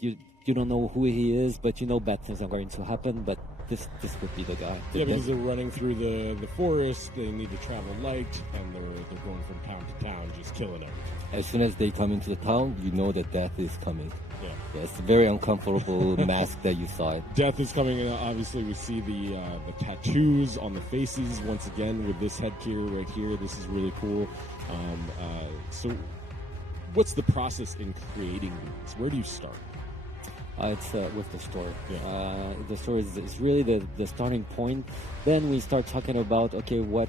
you don't know who he is, but you know bad things are going to happen. But this would be the guy. Yeah, because they're running through the forest. They need to travel light, and they're going from town to town, just killing everything. As soon as they come into the town, you know that death is coming. Yeah, it's a very uncomfortable mask that you saw it. Death is coming. Obviously, we see the tattoos on the faces once again with this headgear right here. This is really cool. So, what's the process in creating these? Where do you start? It's with the story. Yeah. The story is really the starting point. Then we start talking about, okay, what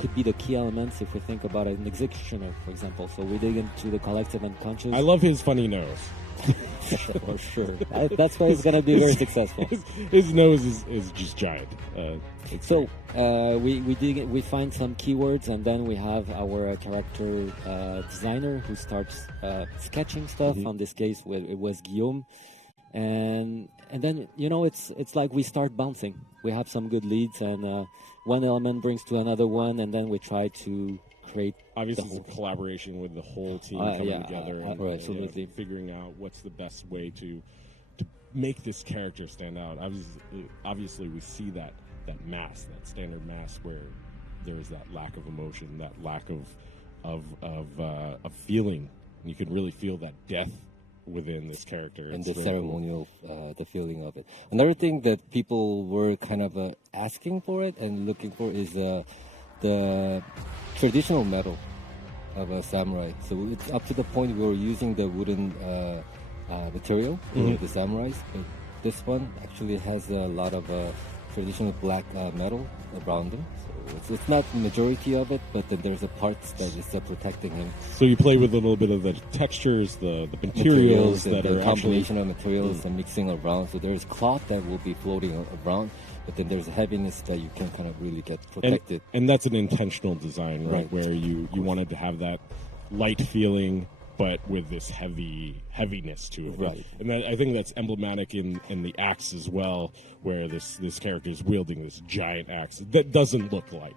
could be the key elements if we think about an executioner, for example. So we dig into the collective unconscious. I love his funny nose. For sure. That's why he's going to be very successful. His nose is just giant. So we find some keywords, and then we have our character designer who starts sketching stuff. Mm-hmm. On this case, it was Guillaume, and then it's like we start bouncing. We have some good leads, and one element brings to another one, and then we try to create. Obviously, it's a collaboration with the whole team coming together and absolutely figuring out what's the best way to make this character stand out. Obviously, we see that mask, that standard mask, where there is that lack of emotion, that lack of feeling. And you can really feel that death within this character. And it's the really ceremonial, the feeling of it. Another thing that people were kind of asking for it and looking for is the traditional metal of a samurai. So it's up to the point we were using the wooden material for the samurais. But this one actually has a lot of traditional black metal around him. So it's not the majority of it, but then there's a part that is protecting him. So you play with a little bit of the textures, the materials that the are combination of materials and mixing around. So there's cloth that will be floating around, but then there's a heaviness that you can kind of really get protected. And that's an intentional design, right? Right. Where you wanted to have that light feeling, but with this heaviness to it. Right. And I think that's emblematic in the axe as well, where this character is wielding this giant axe that doesn't look light.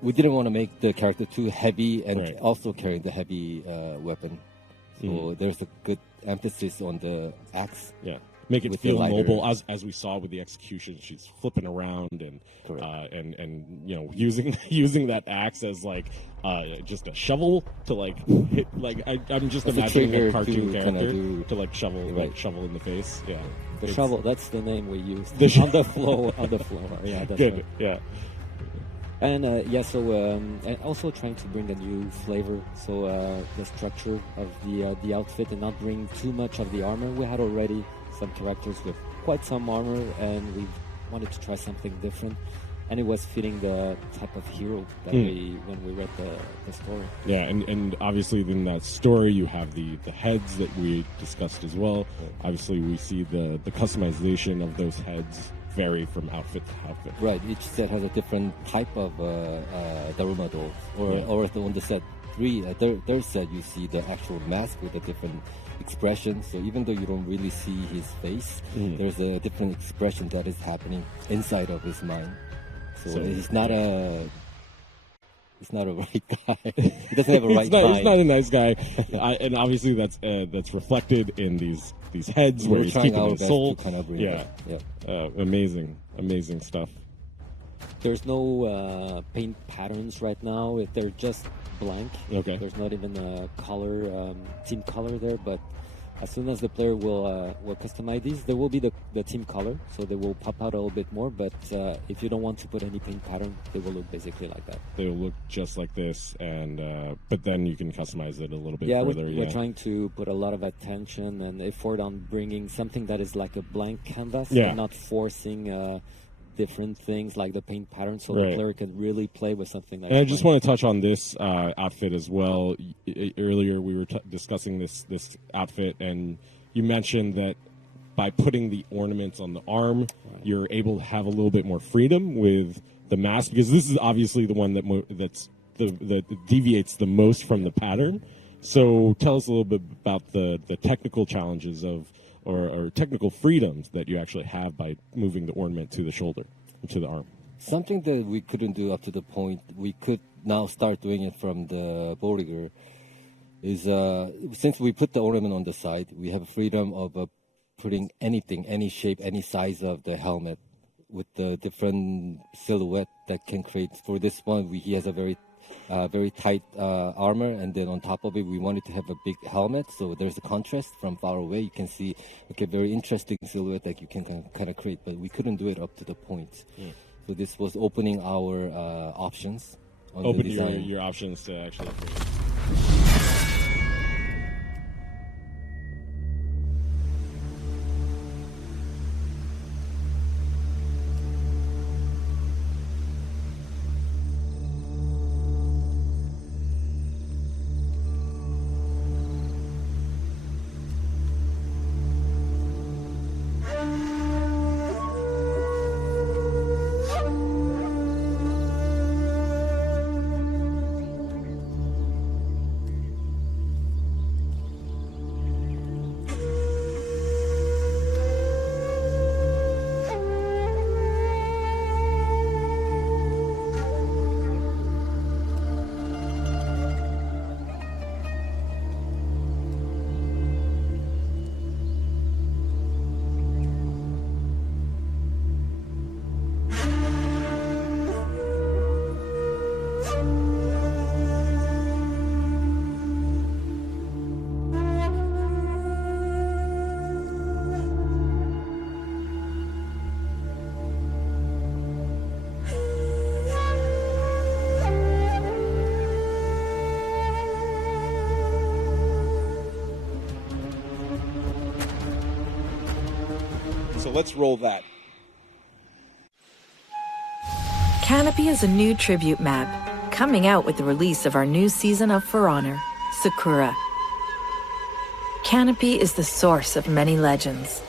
We didn't want to make the character too heavy and Right. also carrying the heavy weapon. So there's a good emphasis on the axe. Yeah. Make it with the feel lighter- mobile, as we saw with the execution. She's flipping around and you know, using that axe as like just a shovel to like hit. Like I'm just As a imagining a trigger cartoon to kinda character do- to like shovel Right. in the face. Yeah, The It's- shovel, that's the name we used. The on the floor. Yeah, that's Good. right. Yeah. And and also trying to bring a new flavor. So the structure of the outfit and not bring too much of the armor. We had already some characters with quite some armor, and we wanted to try something different. And it was fitting the type of hero that when we read the story. Yeah, and obviously in that story you have the heads that we discussed as well. Obviously we see the customization of those heads vary from outfit to outfit. Right, each set has a different type of Daruma dolls. Or on the set 3, their set you see the actual mask with a different expression. So even though you don't really see his face, there's a different expression that is happening inside of his mind. So he's not a right guy. He doesn't have a right mind. He's not a nice guy, and obviously that's reflected in these heads where We're he's trying keeping our his best soul. to kind of bring Yeah, it up. amazing stuff. There's no paint patterns right now. They're just blank. Okay. There's not even a color, team color there. But as soon as the player will customize these, there will be the team color, so they will pop out a little bit more. But if you don't want to put any paint pattern, they will look basically like that. They will look just like this, and but then you can customize it a little bit Yeah, further. we're trying to put a lot of attention and effort on bringing something that is like a blank canvas, Yeah. and not forcing different things like the paint pattern, so Right. the player can really play with something like And I that. just want to touch on this outfit as well. Earlier, we were discussing this outfit, and you mentioned that by putting the ornaments on the arm, you're able to have a little bit more freedom with the mask, because this is obviously the one that deviates the most from the pattern. So tell us a little bit about the technical challenges of or technical freedoms that you actually have by moving the ornament to the shoulder, to the arm. Something that we couldn't do up to the point we could now start doing it from the Bordiger is since we put the ornament on the side, we have freedom of putting anything, any shape, any size of the helmet with the different silhouette that can create. For this one, he has a very tight armor, and then on top of it, we wanted to have a big helmet, so there's a contrast from far away. You can see like a very interesting silhouette that you can kind of create, but we couldn't do it up to the point. So this was opening our options on the Open design. your options to actually. So let's roll that. Canopy is a new tribute map, coming out with the release of our new season of For Honor, Sakura. Canopy is the source of many legends.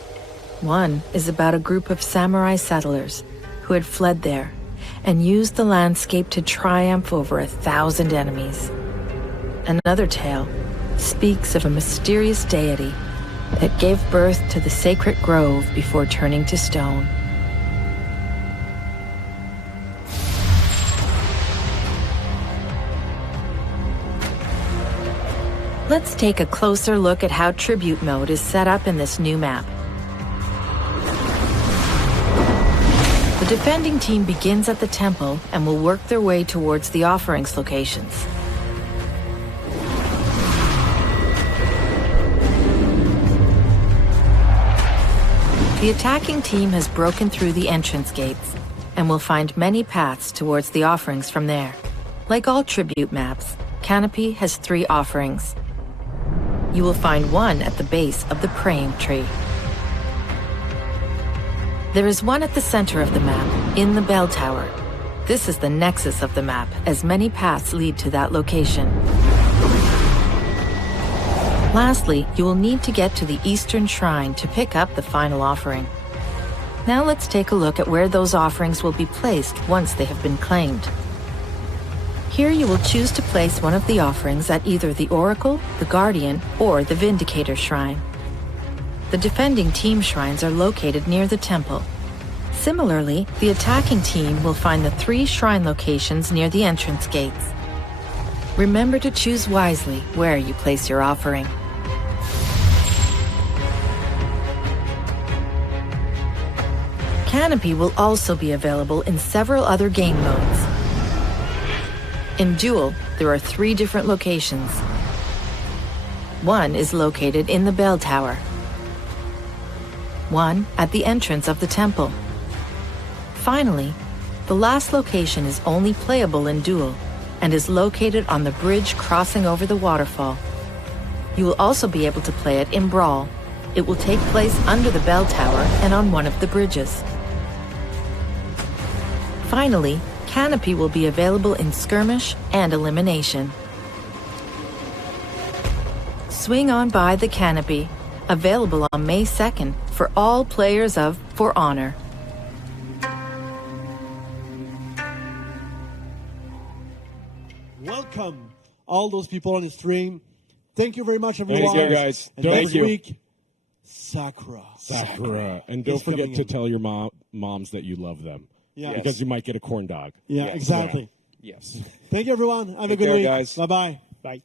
One is about a group of samurai settlers who had fled there and used the landscape to triumph over 1,000 enemies. Another tale speaks of a mysterious deity that gave birth to the sacred grove before turning to stone. Let's take a closer look at how Tribute Mode is set up in this new map. The defending team begins at the temple and will work their way towards the offerings locations. The attacking team has broken through the entrance gates and will find many paths towards the offerings from there. Like all Tribute maps, Canopy has 3 offerings. You will find one at the base of the praying tree. There is one at the center of the map, in the bell tower. This is the nexus of the map, as many paths lead to that location. Lastly, you will need to get to the Eastern Shrine to pick up the final offering. Now let's take a look at where those offerings will be placed once they have been claimed. Here you will choose to place one of the offerings at either the Oracle, the Guardian, or the Vindicator Shrine. The defending team shrines are located near the temple. Similarly, the attacking team will find the 3 shrine locations near the entrance gates. Remember to choose wisely where you place your offering. Canopy will also be available in several other game modes. In Duel, there are 3 different locations. One is located in the bell tower. One at the entrance of the temple. Finally, the last location is only playable in Duel and is located on the bridge crossing over the waterfall. You will also be able to play it in Brawl. It will take place under the bell tower and on one of the bridges. Finally, Canopy will be available in Skirmish and Elimination. Swing on by the Canopy, available on May 2nd for all players of For Honor. Welcome, all those people on the stream. Thank you very much, everyone. Thank you, guys. And Thank next you. week, Sakura. And don't is forget coming to in. tell your moms that you love them. Yeah. Because you might get a corn dog. Yeah, exactly. Yes. Thank you, everyone. Have a Take good care, week. guys. Bye-bye. Bye.